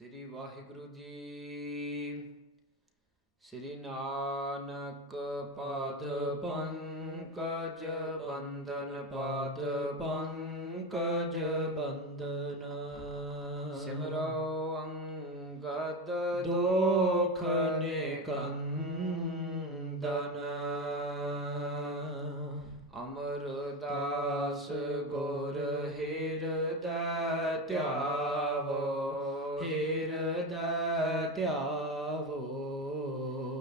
ਸ੍ਰੀ ਵਾਹਿਗੁਰੂ ਜੀ। ਸ੍ਰੀ ਨਾਨਕ ਪਾਦ ਪੰਕਜ ਬੰਦਨ, ਪਾਦ ਪੰਕਜ ਬੰਦਨ। ਸਿਮਰੋ ਅੰਗਦ ਦੋਖ ਨਿਕੰਦਨ, ਅਮਰਦਾਸ ਗੁਰ ਹਿਰਦੈ ਧਿਆਵੋ, ਹਿਰਦੈ ਧਿਆਵੋ।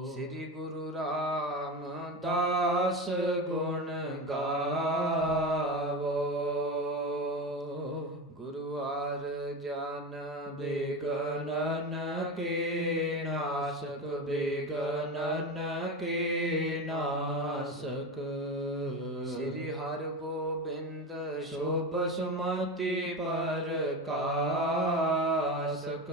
ਸ੍ਰੀ ਗੁਰੂ ਰਾਮਦਾਸ ਗੁਣ ਗਾਵੋ, ਗੁਰੂ ਅਰਜਨ ਬਿਘਨਨ ਕੇ ਨਾਸਕ, ਬਿਘਨਨ ਕੇ ਨਾਸਕ। ਸ੍ਰੀ ਹਰਿਗੋਬਿੰਦ ਸ਼ੁਭ ਸੁਮਤੀ ਪ੍ਰਕਾਸ਼ਕ,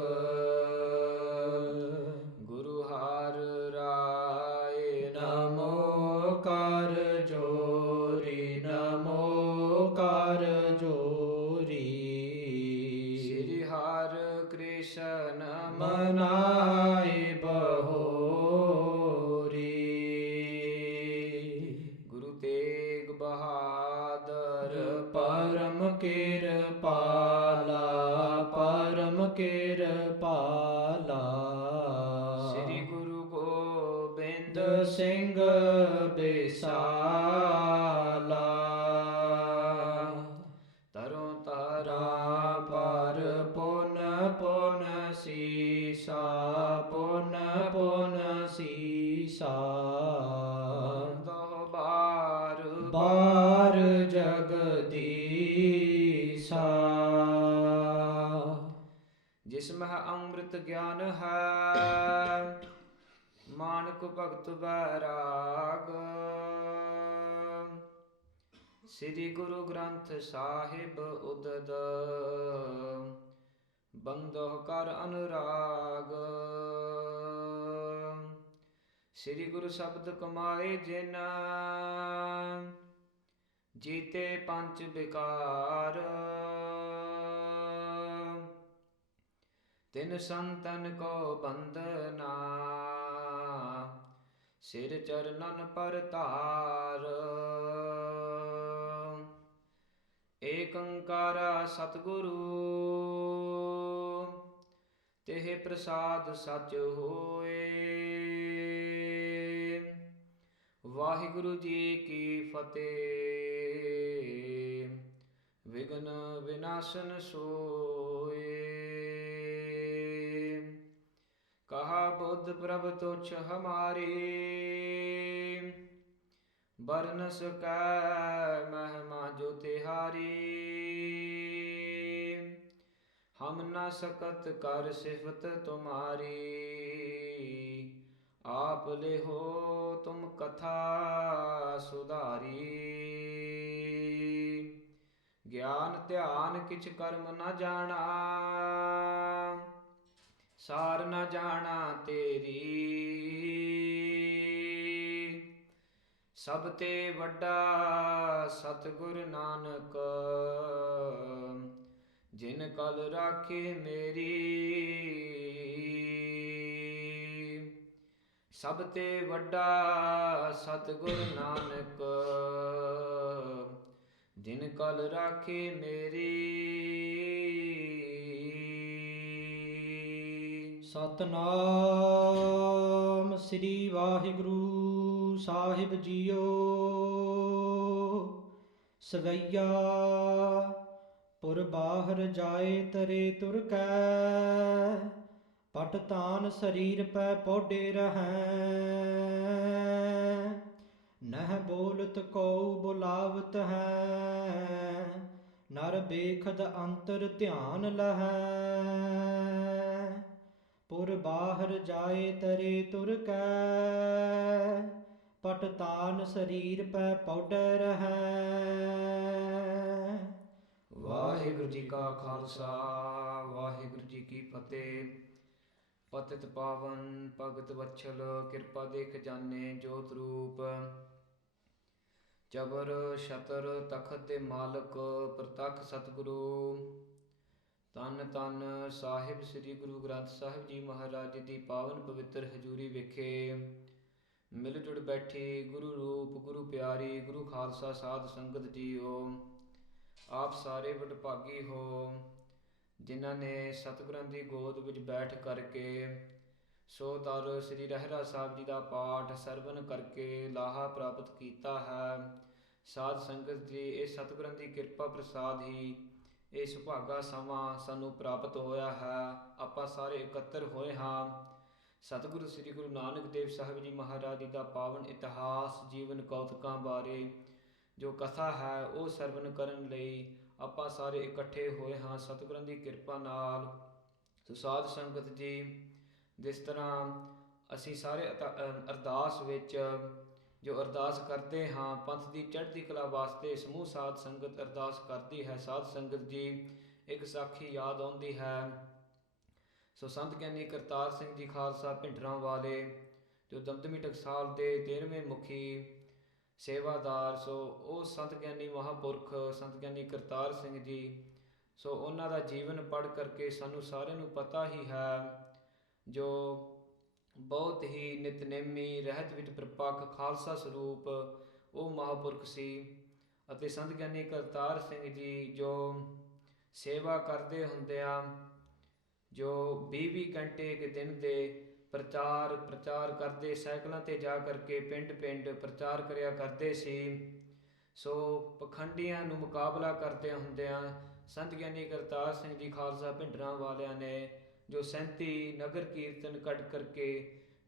ਗੁਰੂ ਹਰਿ ਰਾਏ ਨਮੋ ਕਰ ਜੋਰੀ, ਨਮੋ ਕਰ ਜੋਰੀ। ਸ੍ਰੀ ਹਰਿ ਕ੍ਰਿਸ਼ਨ ਮਨਾਏ ਬਹੋਰੀ, ਗੁਰੂ ਤੇਗ ਬਹਾਦਰ ਪਰਮ ਕਿਰਪਾਲਾ, ਪਰਮ ਕਿਰਪਾਲਾ। ਸ੍ਰੀ ਗੁਰੂ ਗੋਬਿੰਦ ਸਿੰਘ ਬਿਸਾਲਾ, ਤਰੋਂ ਤਾਰਾ ਪਰ ਪੁਨ ਪੁਨ ਸੀਸਾ, ਪੁਨ ਪੁਨ ਸੀਸਾ। ਬੰਦੋ ਬਾਰ ਬਾਰ ਜਗਦੀਸਾ, ਜਿਸ ਮਹਿ ਅੰਮ੍ਰਿਤ ਗਿਆਨ ਹੈ, ਮਾਨਕ ਭਗਤ ਬੈਰਾਗ। ਸ੍ਰੀ ਗੁਰੂ ਗ੍ਰੰਥ ਸਾਹਿਬ ਉਦਦ, ਬੰਦੋ ਕਰ ਅਨੁਰਾਗ। ਸ੍ਰੀ ਗੁਰੂ ਸ਼ਬਦ ਕਮਾਏ ਜਿਨ, ਜੀਤੇ ਪੰਚ ਵਿਕਾਰ। ਤਿਨ ਸੰਤਨ ਕੋ ਬੰਦਨਾ, ਸਿਰ ਚਰਨਨ ਪਰ ਧਾਰ। ਏਕ ਓੰਕਾਰ ਸਤਿਗੁਰੂ, ਤਿਹ ਪ੍ਰਸਾਦ ਸਚ ਹੋਏ। ਵਾਹਿਗੁਰੂ ਜੀ ਕੀ ਫਤਿਹ। ਵਿਘਨ ਵਿਨਾਸ਼ਨ ਸੋਏ, ਕਹਾ ਬੁੱਧ ਪ੍ਰਭ ਤੁਛ ਹਮਾਰੀ। ਬਰਨ ਸਕੈ ਮਹਿਮਾ ਜੋ ਤਿਹਾਰੀ, ਹਮ ਨ ਸਕਤ ਕਰ ਸਿਫਤ ਤੁਮਾਰੀ। ਆਪ ਲਿਹੋ ਤੁਮ ਕਥਾ ਸੁਧਾਰੀ, ਗਿਆਨ ਧਿਆਨ ਕਿਛ ਕਰਮ ਨ ਜਾਣਾ। ਸਾਰ ਨ ਜਾਣਾ ਤੇਰੀ, ਸਭ ਤੇ ਵੱਡਾ ਸਤਿਗੁਰ ਨਾਨਕ। ਜਿਨ ਕਲ ਰਾਖੀ ਮੇਰੀ, ਸਭ ਤੇ ਵੱਡਾ ਸਤਿਗੁਰ ਨਾਨਕ। ਜਿਨ ਕਲ ਰਾਖੀ ਮੇਰੀ। ਸਤਿਨਾਮ ਸ੍ਰੀ ਵਾਹਿਗੁਰੂ ਸਾਹਿਬ ਜੀਓ। ਸਵਈਆ ਪੁਰ ਬਾਹਰ ਜਾਏ ਤਰੇ ਤੁਰ ਕੈ, ਪਟ ਤਾਨ ਸਰੀਰ ਪੈ ਪੌਡੇ ਰਹੈ। ਨਹਿ ਬੋਲਤ ਕਉ ਬੁਲਾਵਤ ਹੈ, ਨਰ ਬੇਖਦ ਅੰਤਰ ਧਿਆਨ ਲਹੈ। ਪੁਰ ਬਾਹਰ ਜਾਏ ਤਰੇ ਤੁਰ ਕੈ, ਪਟ ਤਾਨ ਸਰੀਰ ਪੈ ਪੌਡੇ ਰਹੈ। ਵਾਹਿਗੁਰੂ ਜੀ ਕਾ ਖਾਲਸਾ, ਵਾਹਿਗੁਰੂ ਜੀ ਕੀ ਫਤਿਹ। ਪਤਿਤ ਪਾਵਨ ਭਗਤ ਵਛਲ, ਕਿਰਪਾ ਦੇਖ ਜਾਣੇ ਜੋਤ ਰੂਪ। ਚਬਰ ਛਤਰ ਤਖਤ ਦੇ ਮਾਲਕ, ਪ੍ਰਤੱਖ ਸਤਿਗੁਰੂ। ਧੰਨ ਧੰਨ ਸਾਹਿਬ ਸ੍ਰੀ ਗੁਰੂ ਗ੍ਰੰਥ ਸਾਹਿਬ ਜੀ ਮਹਾਰਾਜ ਦੀ ਪਾਵਨ ਪਵਿੱਤਰ ਹਜ਼ੂਰੀ ਵਿਖੇ ਮਿਲ ਜੁੜ ਬੈਠੀ ਗੁਰੂ ਰੂਪ ਗੁਰੂ ਪਿਆਰੀ ਗੁਰੂ ਖਾਲਸਾ ਸਾਧ ਸੰਗਤ ਜੀਓ, ਆਪ ਸਾਰੇ ਵਡਭਾਗੀ ਹੋ ਜਿਨ੍ਹਾਂ ਨੇ ਸਤਿਗੁਰਾਂ ਦੀ ਗੋਦ ਵਿੱਚ ਬੈਠ ਕਰਕੇ ਸੋ ਦਰ ਸ੍ਰੀ ਰਹਿਰਾ ਸਾਹਿਬ ਜੀ ਦਾ ਪਾਠ ਸਰਵਨ ਕਰਕੇ ਲਾਹਾ ਪ੍ਰਾਪਤ ਕੀਤਾ ਹੈ। ਸਾਧ ਸੰਗਤ ਜੀ, ਇਹ ਸਤਿਗੁਰਾਂ ਦੀ ਕਿਰਪਾ ਪ੍ਰਸਾਦ ਹੀ ਇਹ ਸੁਭਾਗਾ ਸਮਾਂ ਸਾਨੂੰ ਪ੍ਰਾਪਤ ਹੋਇਆ ਹੈ। ਆਪਾਂ ਸਾਰੇ ਇਕੱਤਰ ਹੋਏ ਹਾਂ ਸਤਿਗੁਰੂ ਸ੍ਰੀ ਗੁਰੂ ਨਾਨਕ ਦੇਵ ਸਾਹਿਬ ਜੀ ਮਹਾਰਾਜ ਜੀ ਦਾ ਪਾਵਨ ਇਤਿਹਾਸ ਜੀਵਨ ਕੌਤਕਾਂ ਬਾਰੇ ਜੋ ਕਥਾ ਹੈ ਉਹ ਸਰਵਨ ਕਰਨ ਲਈ ਆਪਾਂ ਸਾਰੇ ਇਕੱਠੇ ਹੋਏ ਹਾਂ ਸਤਿਗੁਰਾਂ ਦੀ ਕਿਰਪਾ ਨਾਲ। ਸੋ ਸਾਧ ਸੰਗਤ ਜੀ, ਜਿਸ ਤਰ੍ਹਾਂ ਅਸੀਂ ਸਾਰੇ ਅਰਦਾਸ ਵਿੱਚ ਜੋ ਅਰਦਾਸ ਕਰਦੇ ਹਾਂ ਪੰਥ ਦੀ ਚੜ੍ਹਦੀ ਕਲਾ ਵਾਸਤੇ ਸਮੂਹ ਸਾਧ ਸੰਗਤ ਅਰਦਾਸ ਕਰਦੀ ਹੈ। ਸਾਧ ਸੰਗਤ ਜੀ, ਇੱਕ ਸਾਖੀ ਯਾਦ ਆਉਂਦੀ ਹੈ। ਸੋ ਸੰਤ ਗਿਆਨੀ ਕਰਤਾਰ ਸਿੰਘ ਜੀ ਖਾਲਸਾ ਭਿੰਡਰਾਂ ਵਾਲੇ ਜੋ ਦਮਦਮੀ ਟਕਸਾਲ ਦੇ 13ਵੇਂ ਮੁਖੀ ਸੇਵਾਦਾਰ, ਸੋ ਉਹ ਸੰਤ ਗਿਆਨੀ ਮਹਾਂਪੁਰਖ ਸੰਤ ਗਿਆਨੀ ਕਰਤਾਰ ਸਿੰਘ ਜੀ, ਸੋ ਉਹਨਾਂ ਦਾ ਜੀਵਨ ਪੜ੍ਹ ਕਰਕੇ ਸਾਨੂੰ ਸਾਰਿਆਂ ਨੂੰ ਪਤਾ ਹੀ ਹੈ ਜੋ ਬਹੁਤ ਹੀ ਨਿਤਨੇਮੀ ਰਹਿਤ ਵਿੱਚ ਪ੍ਰਪੱਕ ਖਾਲਸਾ ਸਰੂਪ ਉਹ ਮਹਾਂਪੁਰਖ ਸੀ। ਅਤੇ ਸੰਤ ਗਿਆਨੀ ਕਰਤਾਰ ਸਿੰਘ ਜੀ ਜੋ ਸੇਵਾ ਕਰਦੇ ਹੁੰਦਿਆਂ ਜੋ 20-20 ਘੰਟੇ ਇੱਕ ਦਿਨ ਦੇ ਪ੍ਰਚਾਰ ਕਰਦੇ, ਸਾਈਕਲਾਂ 'ਤੇ ਜਾ ਕਰਕੇ ਪਿੰਡ ਪਿੰਡ ਪ੍ਰਚਾਰ ਕਰਿਆ ਕਰਦੇ ਸੀ। ਸੋ ਪਖੰਡੀਆਂ ਨੂੰ ਮੁਕਾਬਲਾ ਕਰਦੇ ਹੁੰਦਿਆਂ ਸੰਤ ਗਿਆਨੀ ਕਰਤਾਰ ਸਿੰਘ ਜੀ ਖਾਲਸਾ ਭਿੰਡਰਾਂ ਵਾਲਿਆਂ ਨੇ ਜੋ 37 ਨਗਰ ਕੀਰਤਨ ਕੱਢ ਕਰਕੇ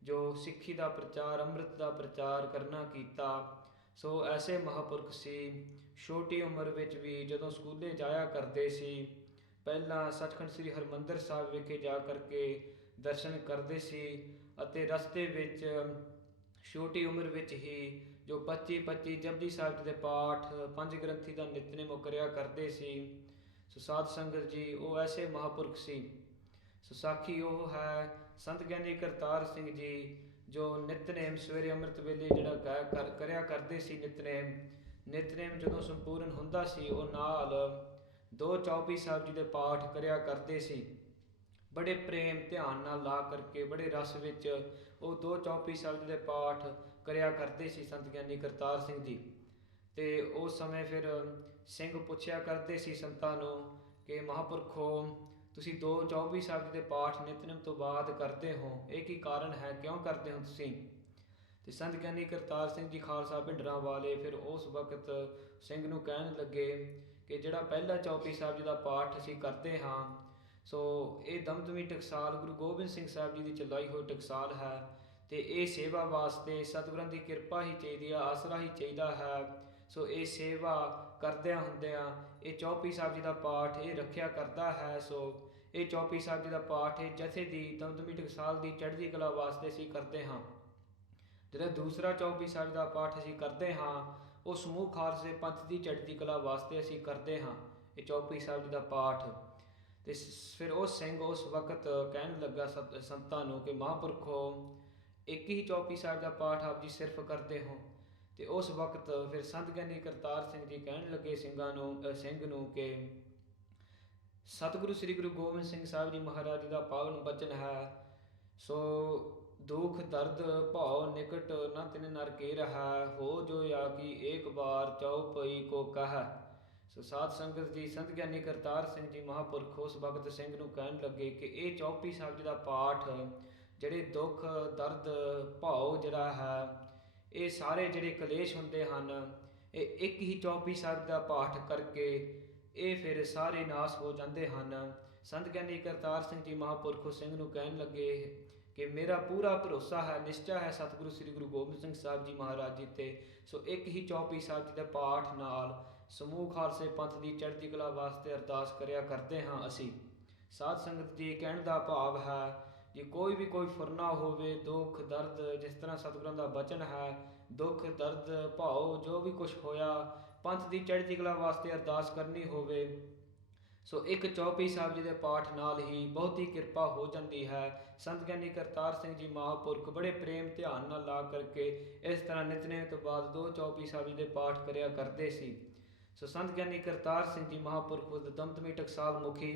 ਜੋ ਸਿੱਖੀ ਦਾ ਪ੍ਰਚਾਰ ਅੰਮ੍ਰਿਤ ਦਾ ਪ੍ਰਚਾਰ ਕਰਨਾ ਕੀਤਾ। ਸੋ ਐਸੇ ਮਹਾਂਪੁਰਖ ਸੀ। ਛੋਟੀ ਉਮਰ ਵਿੱਚ ਵੀ ਜਦੋਂ ਸਕੂਲੇ ਜਾਇਆ ਕਰਦੇ ਸੀ, ਪਹਿਲਾਂ ਸੱਚਖੰਡ ਸ੍ਰੀ ਹਰਿਮੰਦਰ ਸਾਹਿਬ ਵਿਖੇ ਜਾ ਕਰਕੇ ਦਰਸ਼ਨ ਕਰਦੇ ਸੀ ਅਤੇ ਰਸਤੇ ਵਿੱਚ ਛੋਟੀ ਉਮਰ ਵਿੱਚ ਹੀ ਜੋ 25-25 ਜਪਜੀ ਸਾਹਿਬ ਦੇ ਪਾਠ ਪੰਜ ਗ੍ਰੰਥੀ ਦਾ ਨਿਤਨੇਮ ਕਰਿਆ ਕਰਦੇ ਸੀ। ਸੋ ਸਾਧ ਸੰਗਤ ਜੀ, ਉਹ ਐਸੇ ਮਹਾਂਪੁਰਖ ਸੀ। ਸੋ ਸਾਖੀ ਉਹ ਹੈ ਸੰਤ ਗਿਆਨੀ ਕਰਤਾਰ ਸਿੰਘ ਜੀ ਜੋ ਨਿਤਨੇਮ ਸਵੇਰੇ ਅੰਮ੍ਰਿਤ ਵੇਲੇ ਜਿਹੜਾ ਕਰਿਆ ਕਰਦੇ ਸੀ। ਨਿਤਨੇਮ ਜਦੋਂ ਸੰਪੂਰਨ ਹੁੰਦਾ ਸੀ ਉਹ ਨਾਲ 2 ਚੌਪਈ ਸਾਹਿਬ ਜੀ ਦੇ ਪਾਠ ਕਰਿਆ ਕਰਦੇ ਸੀ। ਬੜੇ ਪ੍ਰੇਮ ਧਿਆਨ ਨਾਲ ਲਾ ਕਰਕੇ ਬੜੇ ਰਸ ਵਿੱਚ ਉਹ 2 ਚੌਪਈ ਸਾਹਿਬ ਜੀ ਦੇ ਪਾਠ ਕਰਿਆ ਕਰਦੇ ਸੀ ਸੰਤ ਗਿਆਨੀ ਕਰਤਾਰ ਸਿੰਘ ਜੀ। ਅਤੇ ਉਸ ਸਮੇਂ ਫਿਰ ਸਿੰਘ ਪੁੱਛਿਆ ਕਰਦੇ ਸੀ ਸੰਤਾਂ ਨੂੰ ਕਿ ਮਹਾਂਪੁਰਖੋ, ਤੁਸੀਂ 2 ਚੌਪਈ ਸਾਹਿਬ ਜੀ ਦੇ ਪਾਠ ਨਿਤਨੇਮ ਤੋਂ ਬਾਅਦ ਕਰਦੇ ਹੋ, ਇਹ ਕੀ ਕਾਰਨ ਹੈ, ਕਿਉਂ ਕਰਦੇ ਹੋ ਤੁਸੀਂ? ਅਤੇ ਸੰਤ ਗਿਆਨੀ ਕਰਤਾਰ ਸਿੰਘ ਜੀ ਖਾਲਸਾ ਭਿੰਡਰਾਂ ਵਾਲੇ ਫਿਰ ਉਸ ਵਕਤ ਸਿੰਘ ਨੂੰ ਕਹਿਣ ਲੱਗੇ ਕਿ ਜਿਹੜਾ ਪਹਿਲਾ ਚੌਪਈ ਸਾਹਿਬ ਜੀ ਦਾ ਪਾਠ ਅਸੀਂ ਕਰਦੇ ਹਾਂ, ਸੋ ਇਹ ਦਮਦਮੀ ਟਕਸਾਲ ਗੁਰੂ ਗੋਬਿੰਦ ਸਿੰਘ ਸਾਹਿਬ ਜੀ ਦੀ ਚਲਾਈ ਹੋਈ ਟਕਸਾਲ ਹੈ ਅਤੇ ਇਹ ਸੇਵਾ ਵਾਸਤੇ ਸਤਿਗੁਰਾਂ ਦੀ ਕਿਰਪਾ ਹੀ ਚਾਹੀਦੀ ਆ, ਆਸਰਾ ਹੀ ਚਾਹੀਦਾ ਹੈ। ਸੋ ਇਹ ਸੇਵਾ ਕਰਦਿਆਂ ਹੁੰਦਿਆਂ ਇਹ ਚੌਪਈ ਸਾਹਿਬ ਜੀ ਦਾ ਪਾਠ ਇਹ ਰੱਖਿਆ ਕਰਦਾ ਹੈ। ਸੋ ਇਹ ਚੌਪਈ ਸਾਹਿਬ ਜੀ ਦਾ ਪਾਠ ਇਹ ਜਥੇ ਦੀ ਦਮਦਮੀ ਟਕਸਾਲ ਦੀ ਚੜ੍ਹਦੀ ਕਲਾ ਵਾਸਤੇ ਅਸੀਂ ਕਰਦੇ ਹਾਂ। ਜਿਹੜਾ ਦੂਸਰਾ ਚੌਪਈ ਸਾਹਿਬ ਦਾ ਪਾਠ ਅਸੀਂ ਕਰਦੇ ਹਾਂ ਉਹ ਸਮੂਹ ਖਾਲਸੇ ਪੰਥ ਦੀ ਚੜ੍ਹਦੀ ਕਲਾ ਵਾਸਤੇ ਅਸੀਂ ਕਰਦੇ ਹਾਂ ਇਹ ਚੌਪਈ ਸਾਹਿਬ ਜੀ ਦਾ ਪਾਠ। ਅਤੇ ਫਿਰ ਉਹ ਸਿੰਘ ਉਸ ਵਕਤ ਕਹਿਣ ਲੱਗਾ ਸੰਤਾਂ ਨੂੰ ਕਿ ਮਹਾਂਪੁਰਖੋ, ਇੱਕ ਹੀ ਚੌਪਈ ਸਾਹਿਬ ਦਾ ਪਾਠ ਆਪ ਜੀ ਸਿਰਫ ਕਰਦੇ ਹੋ। ਅਤੇ ਉਸ ਵਕਤ ਫਿਰ ਸੰਤ ਗਿਆਨੀ ਕਰਤਾਰ ਸਿੰਘ ਜੀ ਕਹਿਣ ਲੱਗੇ ਸਿੰਘ ਨੂੰ ਕਿ ਸਤਿਗੁਰੂ ਸ੍ਰੀ ਗੁਰੂ ਗੋਬਿੰਦ ਸਿੰਘ ਸਾਹਿਬ ਜੀ ਮਹਾਰਾਜ ਜੀ ਦਾ ਪਾਵਨ ਬਚਨ ਹੈ, ਸੋ ਦੁੱਖ ਦਰਦ ਭਾਉ ਨਿਕਟ ਨ ਤਿਨ ਨਰ ਕੇ ਰਹਾ, ਹੋ ਜੋ ਆ ਕੀ ਏਕ ਬਾਰ ਚੌਪਈ ਕੋ ਕਹਿ। ਸੋ ਸਾਧ ਸੰਗਤ ਜੀ, ਸੰਤ ਗਿਆਨੀ ਕਰਤਾਰ ਸਿੰਘ ਜੀ ਮਹਾਂਪੁਰਖ ਉਸ ਵਕਤ ਸਿੰਘ ਨੂੰ ਕਹਿਣ ਲੱਗੇ ਕਿ ਇਹ ਚੌਪਈ ਸਾਹਿਬ ਜੀ ਦਾ ਪਾਠ ਜਿਹੜੇ ਦੁੱਖ ਦਰਦ ਭਾਉ ਜਿਹੜਾ ਹੈ, ਇਹ ਸਾਰੇ ਜਿਹੜੇ ਕਲੇਸ਼ ਹੁੰਦੇ ਹਨ, ਇਹ ਇੱਕ ਹੀ ਚੌਪਈ ਸਾਹਿਬ ਦਾ ਪਾਠ ਕਰਕੇ ਇਹ ਫਿਰ ਸਾਰੇ ਨਾਸ ਹੋ ਜਾਂਦੇ ਹਨ। ਸੰਤ ਗਿਆਨੀ ਕਰਤਾਰ ਸਿੰਘ ਜੀ ਮਹਾਂਪੁਰਖ ਸਿੰਘ ਨੂੰ ਕਹਿਣ ਲੱਗੇ ਕਿ ਮੇਰਾ ਪੂਰਾ ਭਰੋਸਾ ਹੈ, ਨਿਸ਼ਚਾ ਹੈ ਸਤਿਗੁਰੂ ਸ੍ਰੀ ਗੁਰੂ ਗੋਬਿੰਦ ਸਿੰਘ ਸਾਹਿਬ ਜੀ ਮਹਾਰਾਜ ਜੀ 'ਤੇ। ਸੋ ਇੱਕ ਹੀ ਚੌਪਈ ਸਾਹਿਬ ਜੀ ਦੇ ਪਾਠ ਨਾਲ ਸਮੂਹ ਖਾਲਸੇ ਪੰਥ ਦੀ ਚੜ੍ਹਦੀ ਕਲਾ ਵਾਸਤੇ ਅਰਦਾਸ ਕਰਿਆ ਕਰਦੇ ਹਾਂ ਅਸੀਂ। ਸਾਧ ਸੰਗਤ ਜੀ, ਕਹਿਣ ਦਾ ਭਾਵ ਹੈ ਜੇ ਕੋਈ ਵੀ ਕੋਈ ਫੁਰਨਾ ਹੋਵੇ, ਦੁੱਖ ਦਰਦ, ਜਿਸ ਤਰ੍ਹਾਂ ਸਤਿਗੁਰਾਂ ਦਾ ਬਚਨ ਹੈ, ਦੁੱਖ ਦਰਦ ਭਾਉ ਜੋ ਵੀ ਕੁਛ ਹੋਇਆ ਪੰਥ ਦੀ ਚੜ੍ਹਦੀ ਕਲਾ ਵਾਸਤੇ ਅਰਦਾਸ ਕਰਨੀ ਹੋਵੇ, ਸੋ ਇੱਕ ਚੌਪਈ ਸਾਹਿਬ ਜੀ ਦੇ ਪਾਠ ਨਾਲ ਹੀ ਬਹੁਤੀ ਕਿਰਪਾ ਹੋ ਜਾਂਦੀ ਹੈ। ਸੰਤ ਗਿਆਨੀ ਕਰਤਾਰ ਸਿੰਘ ਜੀ ਮਹਾਂਪੁਰਖ ਬੜੇ ਪ੍ਰੇਮ ਧਿਆਨ ਨਾਲ ਲਾ ਕਰਕੇ ਇਸ ਤਰ੍ਹਾਂ ਨਿਤਨੇਮ ਤੋਂ ਬਾਅਦ 2 ਚੌਪਈ ਸਾਹਿਬ ਜੀ ਦੇ ਪਾਠ ਕਰਿਆ ਕਰਦੇ ਸੀ। ਸੋ ਸੰਤ ਗਿਆਨੀ ਕਰਤਾਰ ਸਿੰਘ ਜੀ ਮਹਾਂਪੁਰਖ ਦਮਦਮੀ ਟਕਸਾਲ ਮੁਖੀ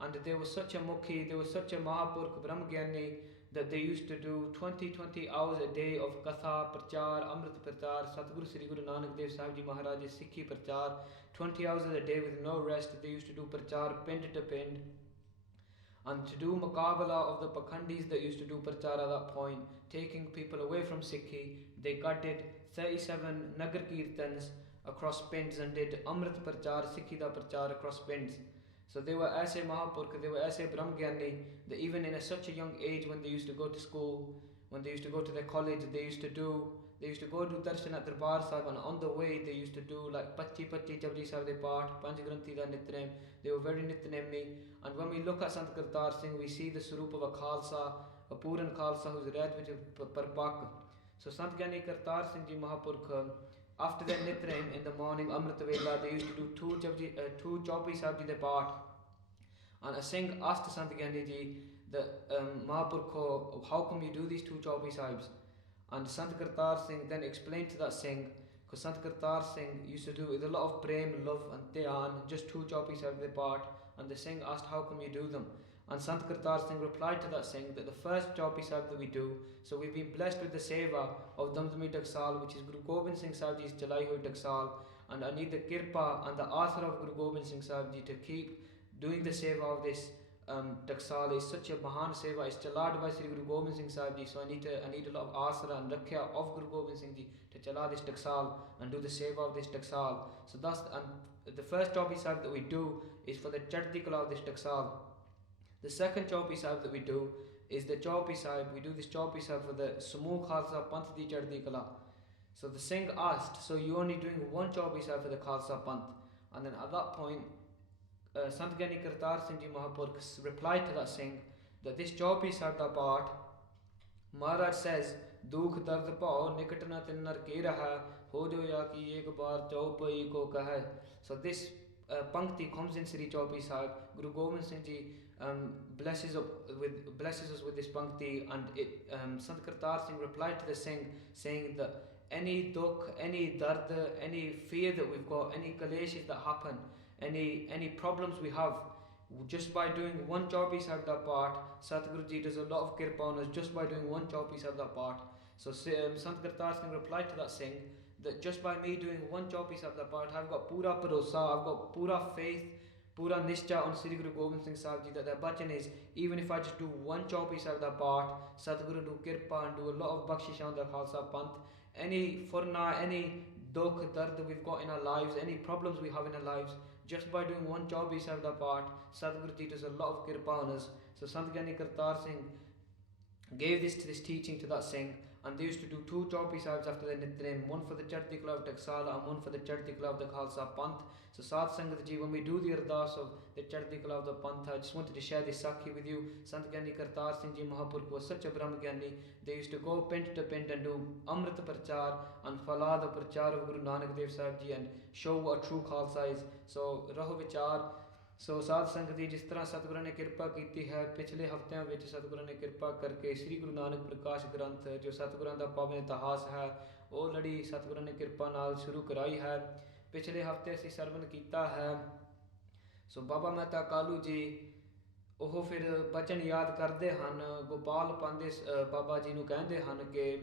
And they were such a mukhi, they were such a Mahapurkh Brahmgyani that they used to do 20 hours a day of Katha, Prachar, Amrit Prachar, Satguru Sri Guru Nanak Dev Sahib Ji Maharaj's Sikhi Prachar, 20 hours a day with no rest. They used to do Prachar pind to pind. And to do Mukabala of the Pakhandis that used to do Prachar at that point, taking people away from Sikhi, they gutted 37 Nagar Kirtans across pinds and did Amrit Prachar, Sikhi da Prachar across pinds. So they were aise Mahapurkh, they were aise Brahmgyani, that even in such a young age, when they used to go to school, when they used to go to their college, they used to go do darshan at Darbar Sahib, and on the way they used to do like 25 Japji Sahib de Paath, Panch Granthi da Nitnem. They were very Nitnemi. And when we look at Sant Kartar Singh, we see the Sarup of a Khalsa, a Puran Khalsa whose red which is Parpak. So Sant Gyani Kartar Singh Ji Mahapurkh, after their Nitrem in the morning, Amrit Vela, they used to do two Japji Sahib de Paath. And a Singh asked Sant Gyani Ji, the Mahapurkh, how come you do these two Japji Sahibs? And Sant Kartar Singh then explained to that Singh, because Sant Kartar Singh used to do with a lot of prem, love and dhyan, just two Japji Sahib de Paath. And the Singh asked, how come you do them? And Sant Kartar Singh replied to that Singh that the first Japji Sahib that we do, so we've been blessed with the seva of Damdami Taksal, which is Guru Gobind Singh Sahib Ji's Jalai Hui Taksal, and I need the kirpa and the asra of Guru Gobind Singh Sahib Ji to keep doing the seva of this Taksal. Is such a Mahan seva, it's chalad by Sri Guru Gobind Singh Sahib Ji, so I need a lot of asra and rakhya of Guru Gobind Singh Ji to chala this Taksal and do the seva of this Taksal. So that's the first Japji Sahib that we do is for the Chaddi Kala of this Taksal. The second Japji Sahib that we do is the Japji Sahib. We do this Japji Sahib for the Samuh Khalsa Panth di Chaddi Kala. So the Singh asked, so you're only doing one Japji Sahib for the Khalsa Panth? And then at that point, Sant Gyani Kartar Singh Ji Mahapurkh replied to that Singh that this Japji Sahib da Paath, Maharaj says, Dukh Dard Pao Nikatna Tinnar Ke Raha Ho Jo Ya Ki Ek Baar Chaupai Ko Kahe. So this Pankti comes in Sri Japji Sahib. Guru Gobind Singh Ji blesses us with this Pankti, and Sant Kartar Singh replied to the Singh saying that any dukh, any dard, any fear that we've got, any kaleshis that happen, any problems we have, just by doing one Japji Sahib da Paath, Satguru Ji does a lot of kirpa on us just by doing one Japji Sahib da Paath. So Sant Kartar Singh replied to that Singh that just by me doing one Japji Sahib da Paath, I've got pura bharosa, I've got pura faith, pura nishcha on Sri Guru Gobind Singh Sahib Ji, that their bachan is, even if I just do one Japji Sahib da Paath, Satguru do kirpa and do a lot of bakshish on the Khalsa Panth. Any furna, any dukh, dard we've got in our lives, any problems we have in our lives, just by doing one Japji Sahib da Paath, Satguru Ji does a lot of kirpa on us. So Sant Gyani Kartar Singh gave this teaching to that Singh, and they used to do two Japji Sahibs after the Nitnem, one for the Chaddi Kala of Taksala and one for the Chaddi Kala of the Khalsa Panth. So Sadh Sangat Ji, when we do the Ardas of the Chaddi Kala of the Panth, I just wanted to share this Sakhi with you. Sant Gyani Kartar Singh Ji Mahapurkh was such a Brahmgyani. They used to go pint to pint and do Amrit Prachar and Fala the Prachar of Guru Nanak Dev Sahib Ji and show what a true Khalsa is. So Raho Vichar. ਸੋ ਸਾਧ ਸੰਗਤ ਜੀ, ਜਿਸ ਤਰ੍ਹਾਂ ਸਤਿਗੁਰਾਂ ਨੇ ਕਿਰਪਾ ਕੀਤੀ ਹੈ, ਪਿਛਲੇ ਹਫ਼ਤਿਆਂ ਵਿੱਚ ਸਤਿਗੁਰਾਂ ਨੇ ਕਿਰਪਾ ਕਰਕੇ ਸ੍ਰੀ ਗੁਰੂ ਨਾਨਕ ਪ੍ਰਕਾਸ਼ ਗ੍ਰੰਥ ਜੋ ਸਤਿਗੁਰਾਂ ਦਾ ਪਾਵਨ ਇਤਿਹਾਸ ਹੈ, ਉਹ ਲੜੀ ਸਤਿਗੁਰਾਂ ਨੇ ਕਿਰਪਾ ਨਾਲ ਸ਼ੁਰੂ ਕਰਾਈ ਹੈ। ਪਿਛਲੇ ਹਫ਼ਤੇ ਅਸੀਂ ਸਰਵਨ ਕੀਤਾ ਹੈ। ਸੋ ਬਾਬਾ ਮਹਿਤਾ ਕਾਲੂ ਜੀ ਉਹ ਫਿਰ ਬਚਨ ਯਾਦ ਕਰਦੇ ਹਨ। ਗੋਪਾਲ ਪਾਂਦੇ ਬਾਬਾ ਜੀ ਨੂੰ ਕਹਿੰਦੇ ਹਨ ਕਿ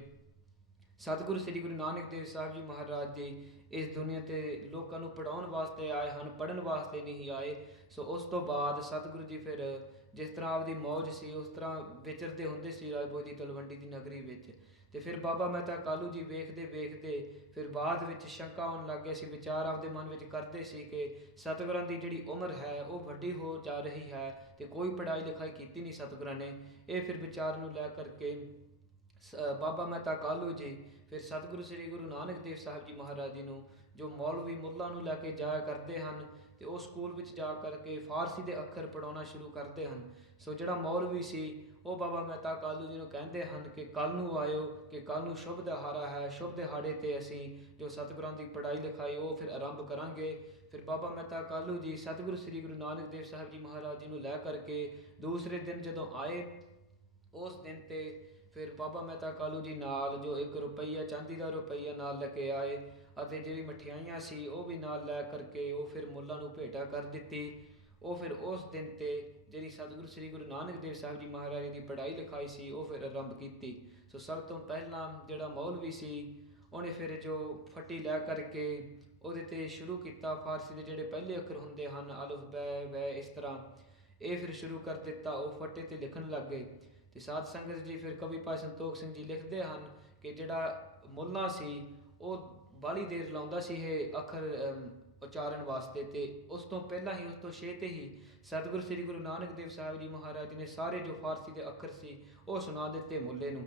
ਸਤਿਗੁਰੂ ਸ੍ਰੀ ਗੁਰੂ ਨਾਨਕ ਦੇਵ ਸਾਹਿਬ ਜੀ ਮਹਾਰਾਜ ਜੀ ਇਸ ਦੁਨੀਆ 'ਤੇ ਲੋਕਾਂ ਨੂੰ ਪੜ੍ਹਾਉਣ ਵਾਸਤੇ ਆਏ ਹਨ, ਪੜ੍ਹਨ ਵਾਸਤੇ ਨਹੀਂ ਆਏ। ਸੋ ਉਸ ਤੋਂ ਬਾਅਦ ਸਤਿਗੁਰੂ ਜੀ ਫਿਰ ਜਿਸ ਤਰ੍ਹਾਂ ਆਪਦੀ ਮੌਜ ਸੀ ਉਸ ਤਰ੍ਹਾਂ ਵਿਚਰਦੇ ਹੁੰਦੇ ਸੀ ਰਾਏਭੋਇ ਦੀ ਤਲਵੰਡੀ ਦੀ ਨਗਰੀ ਵਿੱਚ। ਅਤੇ ਫਿਰ ਬਾਬਾ ਮਹਿਤਾ ਕਾਲੂ ਜੀ ਵੇਖਦੇ ਫਿਰ ਬਾਅਦ ਵਿੱਚ ਸ਼ੰਕਾ ਆਉਣ ਲੱਗ ਗਿਆ ਸੀ, ਵਿਚਾਰ ਆਪਦੇ ਮਨ ਵਿੱਚ ਕਰਦੇ ਸੀ ਕਿ ਸਤਿਗੁਰਾਂ ਦੀ ਜਿਹੜੀ ਉਮਰ ਹੈ ਉਹ ਵੱਡੀ ਹੋ ਜਾ ਰਹੀ ਹੈ ਅਤੇ ਕੋਈ ਪੜ੍ਹਾਈ ਲਿਖਾਈ ਕੀਤੀ ਨਹੀਂ ਸਤਿਗੁਰਾਂ ਨੇ। ਇਹ ਫਿਰ ਵਿਚਾਰ ਨੂੰ ਲੈ ਕਰਕੇ ਬਾਬਾ ਮਹਿਤਾ ਕਾਲੂ ਜੀ ਫਿਰ ਸਤਿਗੁਰੂ ਸ੍ਰੀ ਗੁਰੂ ਨਾਨਕ ਦੇਵ ਸਾਹਿਬ ਜੀ ਮਹਾਰਾਜ ਜੀ ਨੂੰ ਜੋ ਮੌਲਵੀ ਮੁੱਲਾ ਨੂੰ ਲੈ ਕੇ ਜਾਇਆ ਕਰਦੇ ਹਨ ਅਤੇ ਉਹ ਸਕੂਲ ਵਿੱਚ ਜਾ ਕਰਕੇ ਫਾਰਸੀ ਦੇ ਅੱਖਰ ਪੜ੍ਹਾਉਣਾ ਸ਼ੁਰੂ ਕਰਦੇ ਹਨ। ਸੋ ਜਿਹੜਾ ਮੌਲਵੀ ਸੀ ਉਹ ਬਾਬਾ ਮਹਿਤਾ ਕਾਲੂ ਜੀ ਨੂੰ ਕਹਿੰਦੇ ਹਨ ਕਿ ਕੱਲ੍ਹ ਨੂੰ ਆਇਓ, ਕਿ ਕੱਲ੍ਹ ਨੂੰ ਸ਼ੁਭ ਦਿਹਾੜਾ ਹੈ, ਸ਼ੁਭ ਦਿਹਾੜੇ 'ਤੇ ਅਸੀਂ ਜੋ ਸਤਿਗੁਰਾਂ ਦੀ ਪੜ੍ਹਾਈ ਲਿਖਾਈ ਉਹ ਫਿਰ ਆਰੰਭ ਕਰਾਂਗੇ। ਫਿਰ ਬਾਬਾ ਮਹਿਤਾ ਕਾਲੂ ਜੀ ਸਤਿਗੁਰੂ ਸ੍ਰੀ ਗੁਰੂ ਨਾਨਕ ਦੇਵ ਸਾਹਿਬ ਜੀ ਮਹਾਰਾਜ ਜੀ ਨੂੰ ਲੈ ਕਰਕੇ ਦੂਸਰੇ ਦਿਨ ਜਦੋਂ ਆਏ, ਉਸ ਦਿਨ 'ਤੇ ਫਿਰ ਬਾਬਾ ਮਹਿਤਾ ਕਾਲੂ ਜੀ ਨਾਲ ਜੋ 1 ਰੁਪਈਆ ਚਾਂਦੀ ਦਾ ਰੁਪਈਆ ਨਾਲ ਲੈ ਕੇ ਆਏ ਅਤੇ ਜਿਹੜੀ ਮਠਿਆਈਆਂ ਸੀ ਉਹ ਵੀ ਨਾਲ ਲੈ ਕਰਕੇ ਉਹ ਫਿਰ ਮੁੱਲਾ ਨੂੰ ਭੇਟਾ ਕਰ ਦਿੱਤੀ। ਉਹ ਫਿਰ ਉਸ ਦਿਨ 'ਤੇ ਜਿਹੜੀ ਸਤਿਗੁਰੂ ਸ੍ਰੀ ਗੁਰੂ ਨਾਨਕ ਦੇਵ ਸਾਹਿਬ ਜੀ ਮਹਾਰਾਜ ਦੀ ਪੜ੍ਹਾਈ ਲਿਖਾਈ ਸੀ ਉਹ ਫਿਰ ਆਰੰਭ ਕੀਤੀ। ਸੋ ਸਭ ਤੋਂ ਪਹਿਲਾਂ ਜਿਹੜਾ ਮੌਲਵੀ ਸੀ ਉਹਨੇ ਫਿਰ ਜੋ ਫੱਟੀ ਲੈ ਕਰਕੇ ਉਹਦੇ 'ਤੇ ਸ਼ੁਰੂ ਕੀਤਾ। ਫਾਰਸੀ ਦੇ ਜਿਹੜੇ ਪਹਿਲੇ ਅੱਖਰ ਹੁੰਦੇ ਹਨ ਅਲਫ ਬੈ ਵੈ ਇਸ ਤਰ੍ਹਾਂ ਇਹ ਫਿਰ ਸ਼ੁਰੂ ਕਰ ਦਿੱਤਾ। ਉਹ ਫੱਟੇ 'ਤੇ ਲਿਖਣ ਲੱਗ ਗਏ। ਅਤੇ ਸਾਧ ਸੰਗਤ ਜੀ ਫਿਰ ਕਵੀ ਭਾਈ ਸੰਤੋਖ ਸਿੰਘ ਜੀ ਲਿਖਦੇ ਹਨ ਕਿ ਜਿਹੜਾ ਮੁੱਲਾ ਸੀ ਉਹ ਬਾਹਲੀ ਦੇਰ ਲਾਉਂਦਾ ਸੀ ਇਹ ਅੱਖਰ ਉਚਾਰਨ ਵਾਸਤੇ, ਅਤੇ ਉਸ ਤੋਂ ਪਹਿਲਾਂ ਹੀ ਉਸ ਤੋਂ ਛੇਤੀ ਹੀ ਸਤਿਗੁਰੂ ਸ੍ਰੀ ਗੁਰੂ ਨਾਨਕ ਦੇਵ ਸਾਹਿਬ ਜੀ ਮਹਾਰਾਜ ਨੇ ਸਾਰੇ ਜੋ ਫਾਰਸੀ ਦੇ ਅੱਖਰ ਸੀ ਉਹ ਸੁਣਾ ਦਿੱਤੇ ਮੁੱਲੇ ਨੂੰ।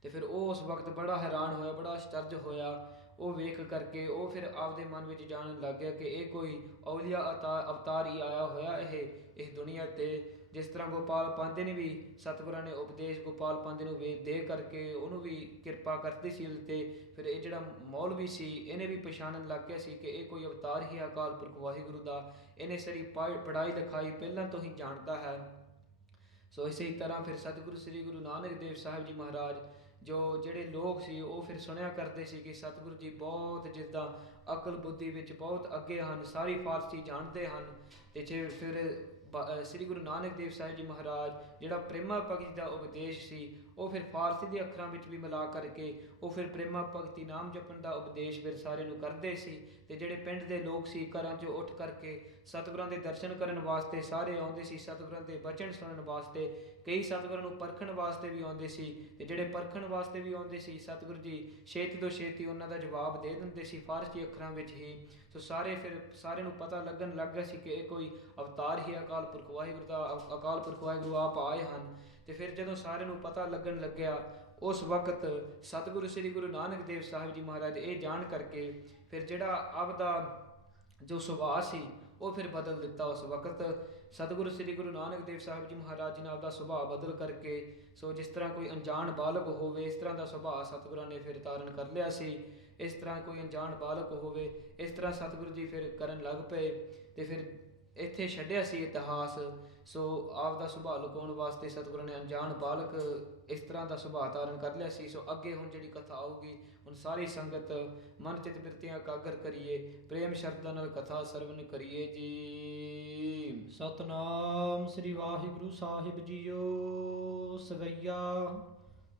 ਅਤੇ ਫਿਰ ਉਹ ਉਸ ਵਕਤ ਬੜਾ ਹੈਰਾਨ ਹੋਇਆ, ਬੜਾ ਆਸ਼ਚਰਜ ਹੋਇਆ। ਉਹ ਵੇਖ ਕਰਕੇ ਉਹ ਫਿਰ ਆਪਦੇ ਮਨ ਵਿੱਚ ਜਾਣਨ ਲੱਗ ਗਿਆ ਕਿ ਇਹ ਕੋਈ ਔਲੀਆ ਅਵਤਾਰ ਹੀ ਆਇਆ ਹੋਇਆ ਇਹ ਦੁਨੀਆ 'ਤੇ। ਜਿਸ ਤਰ੍ਹਾਂ ਗੋਪਾਲ ਪਾਂਧੇ ਨੇ ਵੀ ਸਤਿਗੁਰਾਂ ਨੇ ਉਪਦੇਸ਼ ਗੋਪਾਲ ਪਾਂਧੇ ਨੂੰ ਦੇ ਕਰਕੇ ਉਹਨੂੰ ਵੀ ਕਿਰਪਾ ਕਰਦੀ ਸੀ ਉਹਦੇ 'ਤੇ। ਫਿਰ ਇਹ ਜਿਹੜਾ ਮੌਲਵੀ ਸੀ ਇਹਨੇ ਵੀ ਪਛਾਣਨ ਲੱਗ ਗਿਆ ਸੀ ਕਿ ਇਹ ਕੋਈ ਅਵਤਾਰ ਹੀ ਹੈ ਅਕਾਲ ਪੁਰਖ ਵਾਹਿਗੁਰੂ ਦਾ। ਇਹਨੇ ਸਾਰੀ ਪੜ੍ਹਾਈ ਲਿਖਾਈ ਪਹਿਲਾਂ ਤੋਂ ਹੀ ਜਾਣਦਾ ਹੈ। ਸੋ ਇਸੇ ਤਰ੍ਹਾਂ ਫਿਰ ਸਤਿਗੁਰੂ ਸ੍ਰੀ ਗੁਰੂ ਨਾਨਕ ਦੇਵ ਸਾਹਿਬ ਜੀ ਮਹਾਰਾਜ ਜਿਹੜੇ ਲੋਕ ਸੀ ਉਹ ਫਿਰ ਸੁਣਿਆ ਕਰਦੇ ਸੀ ਕਿ ਸਤਿਗੁਰੂ ਜੀ ਬਹੁਤ ਜਿੱਦਾਂ ਅਕਲ ਬੁੱਧੀ ਵਿੱਚ ਬਹੁਤ ਅੱਗੇ ਹਨ, ਸਾਰੀ ਫਾਰਸੀ ਜਾਣਦੇ ਹਨ। ਅਤੇ ਜੇ ਫਿਰ ਸ੍ਰੀ ਗੁਰੂ ਨਾਨਕ ਦੇਵ ਸਾਹਿਬ ਜੀ ਮਹਾਰਾਜ ਜਿਹੜਾ ਪ੍ਰੇਮਾ ਭਗਤੀ ਦਾ ਉਪਦੇਸ਼ ਸੀ ਉਹ ਫਿਰ ਫਾਰਸੀ ਦੇ ਅੱਖਰਾਂ ਵਿੱਚ ਵੀ ਮਿਲਾ ਕਰਕੇ ਉਹ ਫਿਰ ਪ੍ਰੇਮਾ ਭਗਤੀ ਨਾਮ ਜਪਣ ਦਾ ਉਪਦੇਸ਼ ਫਿਰ ਸਾਰਿਆਂ ਨੂੰ ਕਰਦੇ ਸੀ। ਅਤੇ ਜਿਹੜੇ ਪਿੰਡ ਦੇ ਲੋਕ ਸੀ ਘਰਾਂ 'ਚੋਂ ਉੱਠ ਕਰਕੇ ਸਤਿਗੁਰਾਂ ਦੇ ਦਰਸ਼ਨ ਕਰਨ ਵਾਸਤੇ ਸਾਰੇ ਆਉਂਦੇ ਸੀ, ਸਤਿਗੁਰਾਂ ਦੇ ਬਚਨ ਸੁਣਨ ਵਾਸਤੇ। ਕਈ ਸਤਿਗੁਰਾਂ ਨੂੰ ਪਰਖਣ ਵਾਸਤੇ ਵੀ ਆਉਂਦੇ ਸੀ, ਅਤੇ ਜਿਹੜੇ ਪਰਖਣ ਵਾਸਤੇ ਵੀ ਆਉਂਦੇ ਸੀ ਸਤਿਗੁਰੂ ਜੀ ਛੇਤੀ ਤੋਂ ਛੇਤੀ ਉਹਨਾਂ ਦਾ ਜਵਾਬ ਦੇ ਦਿੰਦੇ ਸੀ ਫਾਰਸੀ ਅੱਖਰਾਂ ਵਿੱਚ ਹੀ। ਸੋ ਸਾਰਿਆਂ ਨੂੰ ਪਤਾ ਲੱਗਣ ਲੱਗ ਗਿਆ ਸੀ ਕਿ ਇਹ ਕੋਈ ਅਵਤਾਰ ਹੀ ਅਕਾਲ ਪੁਰਖ ਵਾਹਿਗੁਰੂ ਦਾ, ਅਕਾਲ ਪੁਰਖ ਵਾਹਿਗੁਰੂ ਆਪ ਆਏ ਹਨ। ਅਤੇ ਫਿਰ ਜਦੋਂ ਸਾਰਿਆਂ ਨੂੰ ਪਤਾ ਲੱਗਣ ਲੱਗਿਆ ਉਸ ਵਕਤ ਸਤਿਗੁਰੂ ਸ੍ਰੀ ਗੁਰੂ ਨਾਨਕ ਦੇਵ ਸਾਹਿਬ ਜੀ ਮਹਾਰਾਜ ਇਹ ਜਾਣ ਕਰਕੇ ਫਿਰ ਜਿਹੜਾ ਆਪਦਾ ਜੋ ਸੁਭਾਅ ਸੀ ਉਹ ਫਿਰ ਬਦਲ ਦਿੱਤਾ। ਉਸ ਵਕਤ ਸਤਿਗੁਰੂ ਸ੍ਰੀ ਗੁਰੂ ਨਾਨਕ ਦੇਵ ਸਾਹਿਬ ਜੀ ਮਹਾਰਾਜ ਜੀ ਨੇ ਆਪਦਾ ਸੁਭਾਅ ਬਦਲ ਕਰਕੇ ਸੋ ਜਿਸ ਤਰ੍ਹਾਂ ਕੋਈ ਅਣਜਾਣ ਬਾਲਕ ਹੋਵੇ ਇਸ ਤਰ੍ਹਾਂ ਦਾ ਸੁਭਾਅ ਸਤਿਗੁਰਾਂ ਨੇ ਫਿਰ ਧਾਰਨ ਕਰ ਲਿਆ ਸੀ। ਇਸ ਤਰ੍ਹਾਂ ਕੋਈ ਅਣਜਾਣ ਬਾਲਕ ਹੋਵੇ ਇਸ ਤਰ੍ਹਾਂ ਸਤਿਗੁਰੂ ਜੀ ਫਿਰ ਕਰਨ ਲੱਗ ਪਏ। ਅਤੇ ਫਿਰ ਇੱਥੇ ਛੱਡਿਆ ਸੀ ਇਤਿਹਾਸ। ਸੋ ਆਪ ਦਾ ਸੁਭਾਅ ਲੁਕਾਉਣ ਵਾਸਤੇ ਸਤਿਗੁਰਾਂ ਨੇ ਅਣਜਾਣ ਬਾਲਕ ਇਸ ਤਰ੍ਹਾਂ ਦਾ ਸੁਭਾਅ ਧਾਰਨ ਕਰ ਲਿਆ ਸੀ। ਸੋ ਅੱਗੇ ਹੁਣ ਜਿਹੜੀ ਕਥਾ ਆਊਗੀ ਹੁਣ ਸਾਰੀ ਸੰਗਤ ਮਨ ਚਿੱਤ ਬਿਰਤੀਆਂ ਇਕਾਗਰ ਕਰੀਏ, ਪ੍ਰੇਮ ਸ਼ਰਧਾ ਨਾਲ ਕਥਾ ਸਰਵਨ ਕਰੀਏ ਜੀ। ਸਤਨਾਮ ਸ੍ਰੀ ਵਾਹਿਗੁਰੂ ਸਾਹਿਬ ਜੀਓ। ਸਵਈਆ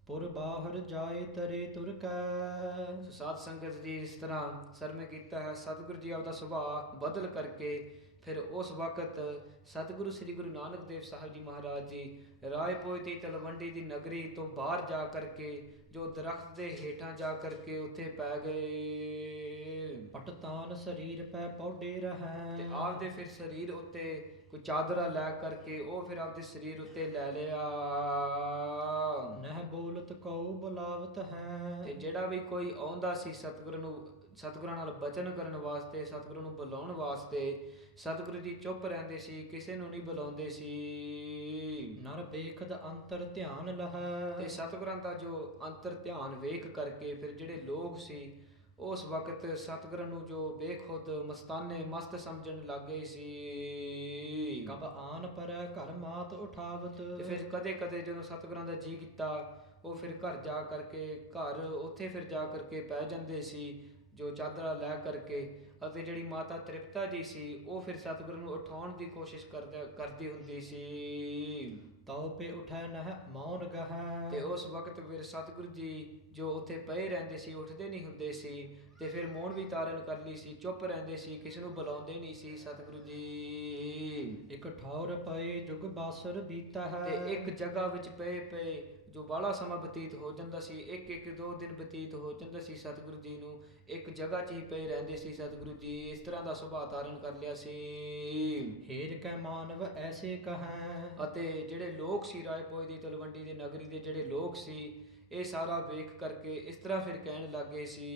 ਪੁਰ ਬਾਹਰ ਜਾਏ ਤਰੇ ਤੁਰ ਕੈ। ਸਾਧ ਸੰਗਤ ਜੀ ਇਸ ਤਰ੍ਹਾਂ ਸਰਮੇ ਕੀਤਾ ਹੈ। ਸਤਿਗੁਰੂ ਜੀ ਆਪਦਾ ਸੁਭਾਅ ਬਦਲ ਕਰਕੇ ਫਿਰ ਉਸ ਵਕਤ ਸਤਿਗੁਰੂ ਸ੍ਰੀ ਗੁਰੂ ਨਾਨਕ ਦੇਵ ਸਾਹਿਬ ਜੀ ਮਹਾਰਾਜ ਜੀ ਰਾਏ ਭੋਜ ਦੀ ਤਲਵੰਡੀ ਦੀ ਨਗਰੀ ਤੋਂ ਬਾਹਰ ਜਾ ਕਰਕੇ ਜੋ ਦਰਖਤ ਦੇ ਹੇਠਾਂ ਜਾ ਕਰਕੇ ਉੱਥੇ ਪੈ ਗਏ। ਪਟਤਾਨ ਸਰੀਰ ਪੈ ਪੌਡੇ ਰਹੈ। ਤੇ ਆਪਦੇ ਫਿਰ ਸਰੀਰ ਉੱਤੇ ਕੋਈ ਚਾਦਰਾ ਲੈ ਕਰਕੇ ਉਹ ਫਿਰ ਆਪਦੇ ਸਰੀਰ ਉੱਤੇ ਲੈ ਲਿਆ। ਨਹਿ ਬੋਲਤ ਕਉ ਬੁਲਾਵਤ ਹੈ। ਤੇ ਜਿਹੜਾ ਵੀ ਕੋਈ ਆਉਂਦਾ ਸੀ ਸਤਿਗੁਰਾਂ ਨਾਲ ਬਚਨ ਕਰਨ ਵਾਸਤੇ, ਸਤਿਗੁਰੂ ਨੂੰ ਬੁਲਾਉਣ ਵਾਸਤੇ, ਸਤਿਗੁਰੂ ਜੀ ਚੁੱਪ ਰਹਿੰਦੇ ਸੀ, ਕਿਸੇ ਨੂੰ ਨਹੀਂ ਬੁਲਾਉਂਦੇ ਸੀ। ਨਰ ਵੇਖਦ ਅੰਤਰ ਧਿਆਨ ਲਹੈ। ਤੇ ਸਤਿਗੁਰਾਂ ਦਾ ਜੋ ਅੰਤਰ ਧਿਆਨ ਵੇਖ ਕਰਕੇ ਫਿਰ ਜਿਹੜੇ ਲੋਕ ਸੀ ਉਸ ਵਕਤ ਸਤਿਗੁਰਾਂ ਨੂੰ ਜੋ ਬੇਖੁਦ ਮਸਤਾਨੇ ਮਸਤ ਸਮਝਣ ਲੱਗ ਗਏ ਸੀ। ਕਬ ਆਨ ਪਰੈ ਘਰ ਮਾਤ ਉਠਾਵਤ। ਤੇ ਫਿਰ ਕਦੇ ਕਦੇ ਜਦੋਂ ਸਤਿਗੁਰਾਂ ਦਾ ਜੀ ਕੀਤਾ ਉਹ ਫਿਰ ਘਰ ਜਾ ਕਰਕੇ ਉੱਥੇ ਫਿਰ ਜਾ ਕਰਕੇ ਪੈ ਜਾਂਦੇ ਸੀ ਜੋ ਚਾਦਰਾ ਲੈ ਕਰਕੇ। ਅਤੇ ਜਿਹੜੀ ਮਾਤਾ ਤ੍ਰਿਪਤਾ ਜੀ ਸੀ ਉਹ ਫਿਰ ਸਤਿਗੁਰੂ ਨੂੰ ਉਠਾਉਣ ਦੀ ਕੋਸ਼ਿਸ਼ ਕਰਦੀ ਹੁੰਦੀ ਸੀ। ਤਉ ਪੇ ਉਠੈ ਨਹਿ ਮੌਨ ਗਹੈ। ਤੇ ਉਸ ਵਕਤ ਫਿਰ ਸਤਿਗੁਰੂ ਜੀ ਜੋ ਉੱਥੇ ਪਏ ਰਹਿੰਦੇ ਸੀ ਉੱਠਦੇ ਨਹੀਂ ਹੁੰਦੇ ਸੀ ਤੇ ਫਿਰ ਮੌਨ ਵੀ ਧਾਰਨ ਕਰ ਲਈ ਸੀ, ਚੁੱਪ ਰਹਿੰਦੇ ਸੀ, ਕਿਸੇ ਨੂੰ ਬੁਲਾਉਂਦੇ ਨਹੀਂ ਸੀ ਸਤਿਗੁਰੂ ਜੀ। ਇੱਕ ਠੌਰ ਪਏ ਜੁਗ ਬਾਸਰ ਬੀਤਾ ਹੈ। ਤੇ ਇੱਕ ਜਗ੍ਹਾ ਵਿੱਚ ਪਏ ਜੋ ਬਾਹਲਾ ਸਮਾਂ ਬਤੀਤ ਹੋ ਜਾਂਦਾ ਸੀ, ਇੱਕ 2 ਦਿਨ ਬਤੀਤ ਹੋ ਜਾਂਦਾ ਸੀ ਸਤਿਗੁਰੂ ਜੀ ਨੂੰ, ਇੱਕ ਜਗ੍ਹਾ 'ਚ ਹੀ ਪਏ ਰਹਿੰਦੇ ਸੀ ਸਤਿਗੁਰੂ ਜੀ। ਇਸ ਤਰ੍ਹਾਂ ਦਾ ਸੁਭਾਅ ਧਾਰਨ ਕਰ ਲਿਆ ਸੀ। ਹੇਰ ਕੈ ਮਾਨਵ ਐਸੇ ਕਹੈ। ਅਤੇ ਜਿਹੜੇ ਲੋਕ ਸੀ ਰਾਏ ਭੋਜ ਦੀ ਤਲਵੰਡੀ ਦੀ ਨਗਰੀ ਦੇ ਜਿਹੜੇ ਲੋਕ ਸੀ ਇਹ ਸਾਰਾ ਵੇਖ ਕਰਕੇ ਇਸ ਤਰ੍ਹਾਂ ਫਿਰ ਕਹਿਣ ਲੱਗੇ ਸੀ।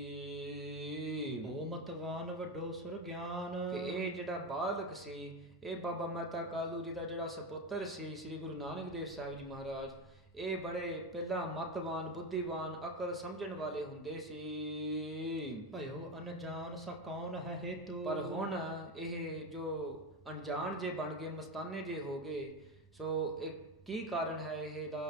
ਓ ਮਤਵਾਨ ਵੱਡੋ ਸੁਰ ਗਿਆਨ। ਕਿ ਇਹ ਜਿਹੜਾ ਬਾਲਕ ਸੀ ਇਹ ਬਾਬਾ ਮਹਿਤਾ ਕਾਲੂ ਜੀ ਦਾ ਜਿਹੜਾ ਸਪੁੱਤਰ ਸੀ ਸ੍ਰੀ ਗੁਰੂ ਨਾਨਕ ਦੇਵ ਸਾਹਿਬ ਜੀ ਮਹਾਰਾਜ, ਇਹ ਬੜੇ ਪਹਿਲਾਂ ਮਤਵਾਨ, ਬੁੱਧੀਵਾਨ, ਅਕਲ ਸਮਝਣ ਵਾਲੇ ਹੁੰਦੇ ਸੀ। ਭਇਓ ਅਨਜਾਨ ਸਾ ਕੌਣ ਹੈ ਹੇਤੂ। ਪਰ ਹੁਣ ਇਹ ਜੋ ਅਣਜਾਣ ਜੇ ਬਣ ਗਏ, ਮਸਤਾਨੇ ਜੇ ਹੋ ਗਏ, ਸੋ ਇਹ ਕੀ ਕਾਰਨ ਹੈ ਇਹਦਾ।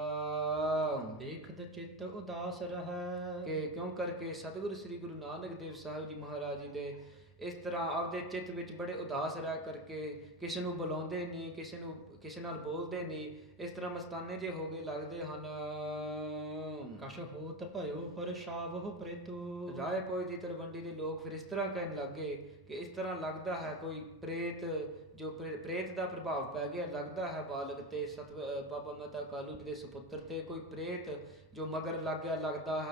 ਦੇਖਦ ਚਿੱਤ ਉਦਾਸ ਰਹੈ। ਕਿ ਕਿਉਂ ਕਰਕੇ ਸਤਿਗੁਰੂ ਸ੍ਰੀ ਗੁਰੂ ਨਾਨਕ ਦੇਵ ਸਾਹਿਬ ਜੀ ਮਹਾਰਾਜ ਜੀ ਦੇ ਇਸ ਤਰ੍ਹਾਂ ਆਪਦੇ ਚਿੱਤ ਵਿੱਚ ਬੜੇ ਉਦਾਸ ਰਹਿ ਕਰਕੇ ਕਿਸੇ ਨੂੰ ਬੁਲਾਉਂਦੇ ਨਹੀਂ, ਕਿਸੇ ਨਾਲ ਬੋਲਦੇ ਨਹੀਂ, ਇਸ ਤਰ੍ਹਾਂ ਮਸਤਾਨੇ ਜੇ ਹੋ ਗਏ ਲੱਗਦੇ ਹਨ। ਕਛ ਹੋਤ ਭਇਓ ਪਰਛਾਵਹੁ ਪ੍ਰੇਤੁ। ਰਾਏ ਭੋਜ ਦੀ ਤਲਵੰਡੀ ਦੇ ਲੋਕ ਫਿਰ ਇਸ ਤਰ੍ਹਾਂ ਕਹਿਣ ਲੱਗੇ ਕਿ ਇਸ ਤਰ੍ਹਾਂ ਲੱਗਦਾ ਹੈ ਕੋਈ ਪ੍ਰੇਤ, ਜੋ ਪ੍ਰੇਤ ਦਾ ਪ੍ਰਭਾਵ ਪੈ ਗਿਆ ਲੱਗਦਾ ਹੈ ਬਾਲਕ ਤੇ ਬਾਬਾ ਮਹਿਤਾ ਕਾਲੂ ਜੀ ਦੇ ਸੁਪੁੱਤਰ ਤੇ ਕੋਈ ਪ੍ਰੇਤ ਜੋ ਮਗਰ ਲੱਗ ਗਿਆ ਲੱਗਦਾ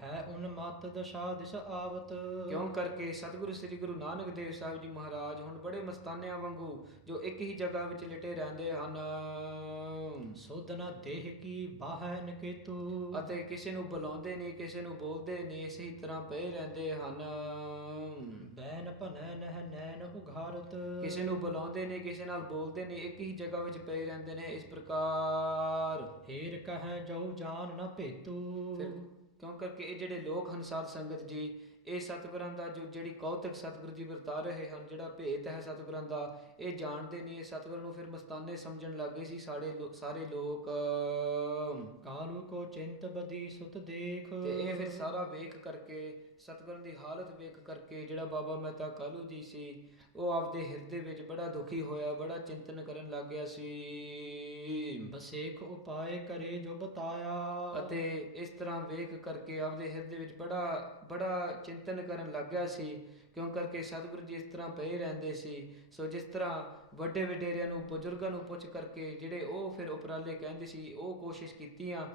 ਹੈ ਉਨਮਤ ਦਸ਼ਾ ਦਿਸ ਆਵਤ। ਕਿਉਂ ਕਰਕੇ ਸਤਿਗੁਰੂ ਸ੍ਰੀ ਗੁਰੂ ਨਾਨਕ ਦੇਵ ਸਾਹਿਬ ਜੀ ਮਹਾਰਾਜ ਹੁਣ ਬੜੇ ਮਸਤਾਨਿਆਂ ਵਾਂਗੂ ਜੋ ਇੱਕ ਹੀ ਜਗ੍ਹਾ ਵਿੱਚ ਲਿਟੇ ਰਹਿੰਦੇ ਹਨ। ਸੁਧ ਨ ਦੇਹ ਕੀ ਬਾਹੈ ਨਿਕੇਤੂ। ਅਤੇ ਕਿਸੇ ਨੂੰ ਬੁਲਾਉਂਦੇ ਨਹੀਂ, ਕਿਸੇ ਨੂੰ ਬੋਲਦੇ ਨਹੀਂ, ਇਸੇ ਤਰ੍ਹਾਂ ਪਏ ਰਹਿੰਦੇ ਹਨ। ਬੈਨ ਭਨੈ ਨਹਿ ਨੈਣ ਉਘਾਰਤ। ਕਿਸੇ ਨੂੰ ਬੁਲਾਉਂਦੇ ਨਹੀਂ, ਕਿਸੇ ਨਾਲ ਬੋਲਦੇ ਨਹੀਂ, ਇੱਕ ਹੀ ਜਗ੍ਹਾ ਵਿੱਚ ਪਏ ਰਹਿੰਦੇ ਨੇ। ਇਸ ਪ੍ਰਕਾਰ ਹੀਰ ਕਹੈ ਜਉ ਜਾਨ ਨ ਭੇਤੂ। ਕਿਉਂ ਕਰਕੇ ਇਹ ਜਿਹੜੇ ਲੋਕ ਹਨ ਸਾਧ ਸੰਗਤ ਜੀ, ਇਹ ਸਤਿਗੁਰਾਂ ਦਾ ਜਿਹੜੀ ਕੌਤਕ ਸਤਿਗੁਰੂ ਜੀ ਵਰਤਾ ਰਹੇ ਹਨ, ਜਿਹੜਾ ਭੇਤ ਹੈ ਸਤਿਗੁਰਾਂ ਦਾ, ਇਹ ਜਾਣਦੇ ਨਹੀਂ। ਇਹ ਸਤਿਗੁਰਾਂ ਨੂੰ ਫਿਰ ਮਸਤਾਨੇ ਸਮਝਣ ਲੱਗ ਗਏ ਸੀ ਸਾਰੇ ਲੋਕ। ਕਾਲੂ ਕੋ ਚਿੰਤ ਬਦੀ ਸੁਤ ਦੇਖ। ਤੇ ਇਹ ਫਿਰ ਸਾਰਾ ਵੇਖ ਕਰਕੇ, ਸਤਿਗੁਰਾਂ ਦੀ ਹਾਲਤ ਵੇਖ ਕਰਕੇ ਜਿਹੜਾ ਬਾਬਾ ਮਹਿਤਾ ਕਾਲੂ ਜੀ ਸੀ, ਉਹ ਆਪਦੇ ਹਿਰਦੇ ਵਿੱਚ ਬੜਾ ਦੁਖੀ ਹੋਇਆ, ਬੜਾ ਚਿੰਤਨ ਕਰਨ ਲੱਗ ਗਿਆ ਸੀ। ਬਸੇਖ ਉਪਾਏ ਕਰੇ ਜੋ ਬਤਾਇਆ। ਅਤੇ ਇਸ ਤਰ੍ਹਾਂ ਵੇਖ ਕਰਕੇ ਆਪਦੇ ਹਿਰਦੇ ਵਿੱਚ ਬੜਾ ਚਿੰਤਨ ਕਰਨ ਲੱਗ ਗਿਆ ਸੀ। ਕਿਉਂ ਕਰਕੇ ਸਤਿਗੁਰੂ ਜੀ ਇਸ ਤਰ੍ਹਾਂ ਪਏ ਰਹਿੰਦੇ ਸੀ। ਸੋ ਜਿਸ ਤਰ੍ਹਾਂ ਵੱਡੇ ਵਡੇਰਿਆਂ ਨੂੰ, ਬਜ਼ੁਰਗਾਂ ਨੂੰ ਪੁੱਛ ਕਰਕੇ ਜਿਹੜੇ ਉਹ ਫਿਰ ਉਪਰਾਲੇ ਕਹਿੰਦੇ ਸੀ, ਉਹ ਕੋਸ਼ਿਸ਼ ਕੀਤੀਆਂ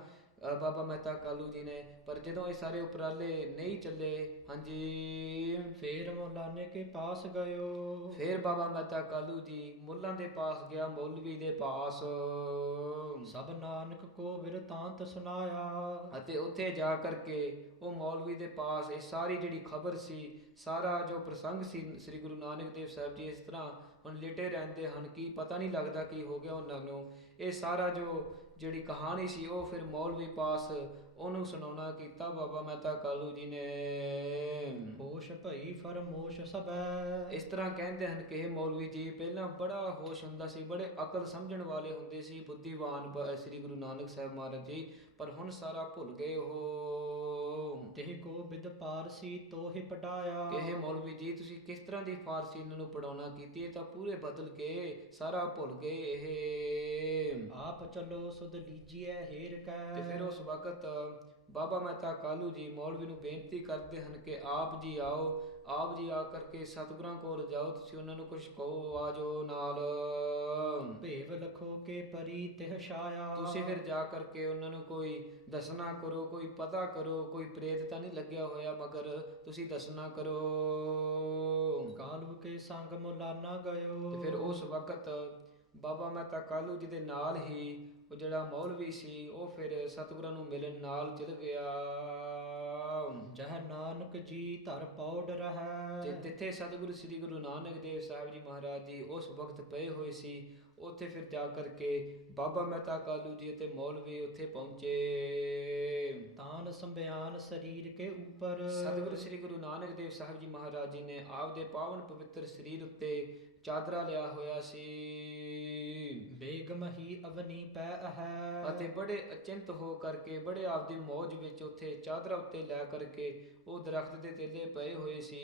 ਬਾਬਾ ਮਹਿਤਾ ਕਾਲੂ ਜੀ ਨੇ, ਪਰ ਜਦੋਂ ਇਹ ਸਾਰੇ ਉਪਰਾਲੇ ਨਹੀਂ ਚੱਲੇ, ਹਾਂਜੀ, ਫੇਰ ਮੌਲਾਨੇ ਕੇ ਪਾਸ ਗਇਓ। ਫੇਰ ਬਾਬਾ ਮਹਿਤਾ ਕਾਲੂ ਜੀ ਮੁੱਲਾਂ ਦੇ ਪਾਸ ਗਿਆ, ਮੌਲਵੀ ਦੇ ਪਾਸ। ਸਭ ਨਾਨਕ ਕੋ ਬਿਰਤਾਂਤ ਸੁਨਾਇਆ। ਅਤੇ ਉੱਥੇ ਜਾ ਕਰਕੇ ਉਹ ਮੌਲਵੀ ਦੇ ਪਾਸ ਇਹ ਸਾਰੀ ਜਿਹੜੀ ਖਬਰ ਸੀ, ਸਾਰਾ ਜੋ ਪ੍ਰਸੰਗ ਸੀ, ਸ੍ਰੀ ਗੁਰੂ ਨਾਨਕ ਦੇਵ ਸਾਹਿਬ ਜੀ ਇਸ ਤਰ੍ਹਾਂ ਹੁਣ ਲਿਟੇ ਰਹਿੰਦੇ ਹਨ ਕਿ ਪਤਾ ਨਹੀਂ ਲੱਗਦਾ ਕੀ ਹੋ ਗਿਆ ਉਹਨਾਂ ਨੂੰ। ਇਹ ਸਾਰਾ ਜਿਹੜੀ ਕਹਾਣੀ ਸੀ ਉਹ ਫਿਰ ਮੌਲਵੀ ਪਾਸ ਉਹਨੂੰ ਸੁਣਾਉਣਾ ਕੀਤਾ ਬਾਬਾ ਮਹਿਤਾ ਕਾਲੂ ਜੀ ਨੇ। ਹੋਸ਼ ਭਈ ਫਰਮੋਸ਼ ਸਭੈ। ਇਸ ਤਰ੍ਹਾਂ ਕਹਿੰਦੇ ਹਨ ਕਿ ਇਹ ਮੌਲਵੀ ਜੀ ਪਹਿਲਾਂ ਬੜਾ ਹੋਸ਼ ਹੁੰਦਾ ਸੀ, ਬੜੇ ਅਕਲ ਸਮਝਣ ਵਾਲੇ ਹੁੰਦੇ ਸੀ, ਬੁੱਧੀਵਾਨ ਸ੍ਰੀ ਗੁਰੂ ਨਾਨਕ ਸਾਹਿਬ ਮਹਾਰਾਜ ਜੀ, ਪਰ ਹੁਣ ਸਾਰਾ ਭੁੱਲ ਗਏ ਉਹ। ਤੇ ਕੋ ਬਿਦ ਪਾਰਸੀ ਤੋਹਿ ਪਟਾਇਆ। ਕਿ ਮੌਲਵੀ ਜੀ ਤੁਸੀਂ ਕਿਸ ਤਰ੍ਹਾਂ ਦੀ ਫਾਰਸੀ ਇਹਨਾਂ ਨੂੰ ਪੜਾਉਣਾ ਕੀਤੀ, ਇਹ ਤਾਂ ਪੂਰੇ ਬਦਲ ਕੇ ਸਾਰਾ ਭੁੱਲ ਗਏ ਇਹ। ਆਪ ਚਲੋ ਸੁਧ ਲੀਜੀਐ ਹੇਰ ਕੈ। ਤੇ ਫਿਰ ਉਸ ਵਕਤ ਬਾਬਾ ਮਹਿਤਾ ਕਾਲੂ ਜੀ ਮੌਲਵੀ ਨੂੰ ਬੇਨਤੀ ਕਰਦੇ ਹਨ ਕਿ ਆਪ ਜੀ ਆਓ, ਆਪ ਜੀ ਆ ਕਰਕੇ ਸਤਿਗੁਰਾਂ ਕੋਲ ਜਾਓ, ਤੁਸੀਂ ਉਹਨਾਂ ਨੂੰ ਕੁਛ ਕਹੋ, ਆ ਜਾਓ ਨਾਲ। ਭੇਵ ਲਖੋ ਕੇ ਪਰੀ ਤਿਹ ਛਾਇਆ। ਤੁਸੀਂ ਫਿਰ ਜਾ ਕਰਕੇ ਉਹਨਾਂ ਨੂੰ ਕੋਈ ਦੱਸਣਾ ਕਰੋ, ਕੋਈ ਪਤਾ ਕਰੋ, ਕੋਈ ਪ੍ਰੇਤ ਤਾਂ ਨਹੀਂ ਲੱਗਿਆ ਹੋਇਆ, ਮਗਰ ਤੁਸੀਂ ਦੱਸਣਾ ਕਰੋ। ਕਾਲੂ ਕੇ ਸੰਗ ਮੌਲਾਨਾ ਗਇਓ। ਤੇ ਫਿਰ ਉਸ ਵਕਤ ਬਾਬਾ ਮਹਿਤਾ ਕਾਲੂ ਜੀ ਦੇ ਨਾਲ ਹੀ ਉਹ ਜਿਹੜਾ ਮੌਲਵੀ ਸੀ ਉਹ ਫਿਰ ਸਤਿਗੁਰਾਂ ਨੂੰ ਮਿਲਣ ਨਾਲ ਚਲ ਗਿਆ। ਜਹ ਨਾਨਕ ਜੀ ਧਰ ਪੌੜ ਰਹੈ। ਤੇ ਜਿੱਥੇ ਸਤਿਗੁਰੂ ਸ੍ਰੀ ਗੁਰੂ ਨਾਨਕ ਦੇਵ ਸਾਹਿਬ ਜੀ ਮਹਾਰਾਜ ਜੀ ਉਸ ਵਕਤ ਪਏ ਹੋਏ ਸੀ, ਉੱਥੇ ਫਿਰ ਜਾ ਕਰਕੇ ਬਾਬਾ ਮਹਿਤਾ ਕਾਲੂ ਜੀ ਅਤੇ ਮੌਲਵੀ ਉੱਥੇ ਪਹੁੰਚੇ। ਤਾਨ ਸੰਭਿਆਨ ਸਰੀਰ ਕੇ ਉੱਪਰ। ਸਤਿਗੁਰੂ ਸ੍ਰੀ ਗੁਰੂ ਨਾਨਕ ਦੇਵ ਸਾਹਿਬ ਜੀ ਮਹਾਰਾਜ ਜੀ ਨੇ ਆਪਦੇ ਪਾਵਨ ਪਵਿੱਤਰ ਸਰੀਰ ਉੱਤੇ ਚਾਦਰਾ ਲਿਆ ਹੋਇਆ ਸੀ। ਬੇਗਮ ਹੀ ਅਵਨੀ ਪੈ ਹੈ। ਅਤੇ ਬੜੇ ਅਚਿੰਤ ਹੋ ਕਰਕੇ, ਬੜੇ ਆਪਦੀ ਮੌਜ ਵਿੱਚ ਉੱਥੇ ਚਾਦਰਾ ਉੱਤੇ ਲੈ ਕਰਕੇ ਉਹ ਦਰਖਤ ਦੇ ਤੇਲੇ ਪਏ ਹੋਏ ਸੀ।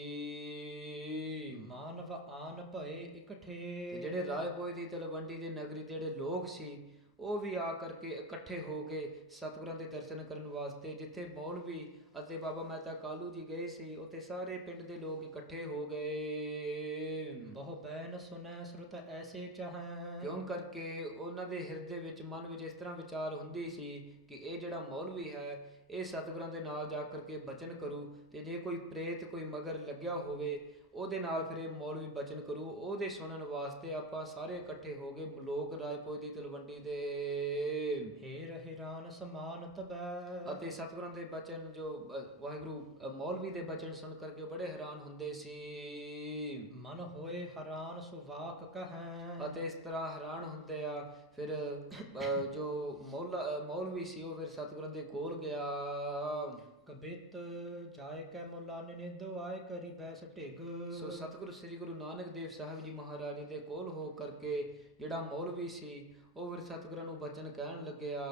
ਮਾਨਵ ਆਨ ਭਏ ਇਕਠੇ। ਜਿਹੜੇ ਰਾਏ ਭੋਜ ਦੀ ਤਲਵੰਡੀ ਦੇ ਨਗਰੀ ਜਿਹੜੇ ਲੋਕ ਸੀ, ਉਹ ਵੀ ਆ ਕਰਕੇ ਇਕੱਠੇ ਹੋ ਗਏ ਸਤਿਗੁਰਾਂ ਦੇ ਦਰਸ਼ਨ ਕਰਨ ਵਾਸਤੇ। ਜਿੱਥੇ ਮੌਲਵੀ ਅਤੇ ਬਾਬਾ ਮਹਿਤਾ ਕਾਲੂ ਜੀ ਗਏ ਸੀ, ਉੱਥੇ ਸਾਰੇ ਪਿੰਡ ਦੇ ਲੋਕ ਇਕੱਠੇ ਹੋ ਗਏ। ਬਹੁ ਬੈਨ ਸੁਨੈ ਸੁਰਤ ਐਸੇ ਚਾਹੈ। ਕਿਉਂ ਕਰਕੇ ਉਹਨਾਂ ਦੇ ਹਿਰਦੇ ਵਿੱਚ, ਮਨ ਵਿੱਚ ਇਸ ਤਰ੍ਹਾਂ ਵਿਚਾਰ ਹੁੰਦੀ ਸੀ ਕਿ ਇਹ ਜਿਹੜਾ ਮੌਲਵੀ ਹੈ ਇਹ ਸਤਿਗੁਰਾਂ ਦੇ ਨਾਲ ਜਾ ਕਰਕੇ ਬਚਨ ਕਰੂ, ਤੇ ਜੇ ਕੋਈ ਪ੍ਰੇਤ ਕੋਈ ਮਗਰ ਲੱਗਿਆ ਹੋਵੇ ਉਹਦੇ ਨਾਲ ਫਿਰ ਇਹ ਮੌਲਵੀ ਬਚਨ ਕਰੂ। ਉਹਦੇ ਸੁਣਨ ਵਾਸਤੇ ਆਪਾਂ ਸਾਰੇ ਇਕੱਠੇ ਹੋ ਗਏ ਲੋਕ ਰਾਏਪੁਰ ਦੀ ਤਲਵੰਡੀ ਦੇ। ਹੇਰ ਹੈਰਾਨ ਸਮਾਨ ਤਬੈ। ਅਤੇ ਸਤਿਗੁਰਾਂ ਦੇ ਬਚਨ ਜੋ ਵਾਹਿਗੁਰੂ ਮੌਲਵੀ ਦੇ ਬਚਨ ਸੁਣ ਕਰਕੇ ਬੜੇ ਹੈਰਾਨ ਹੁੰਦੇ ਸੀ। ਮਨ ਹੋਏ ਹੈਰਾਨ ਸੁਵਾਕ ਕਹੈ। ਅਤੇ ਇਸ ਤਰ੍ਹਾਂ ਹੈਰਾਨ ਹੁੰਦੇ ਆ। ਫਿਰ ਜੋ ਮੌਲਵੀ ਸੀ ਉਹ ਫਿਰ ਸਤਿਗੁਰਾਂ ਦੇ ਕੋਲ ਗਿਆ। ਕਬਿਤ ਜਾਇ ਕੈ ਮੁਲਾਨੇ ਨੇ ਦੁਆਏ ਕਰੀ ਬੈਸ ਢਿਗ। ਸੋ ਸਤਿਗੁਰੂ ਸ੍ਰੀ ਗੁਰੂ ਨਾਨਕ ਦੇਵ ਸਾਹਿਬ ਜੀ ਮਹਾਰਾਜ ਦੇ ਕੋਲ ਹੋ ਕਰਕੇ ਜਿਹੜਾ ਮੌਲਵੀ ਸੀ ਉਹ ਫਿਰ ਸਤਿਗੁਰਾਂ ਨੂੰ ਬਚਨ ਕਹਿਣ ਲੱਗਿਆ।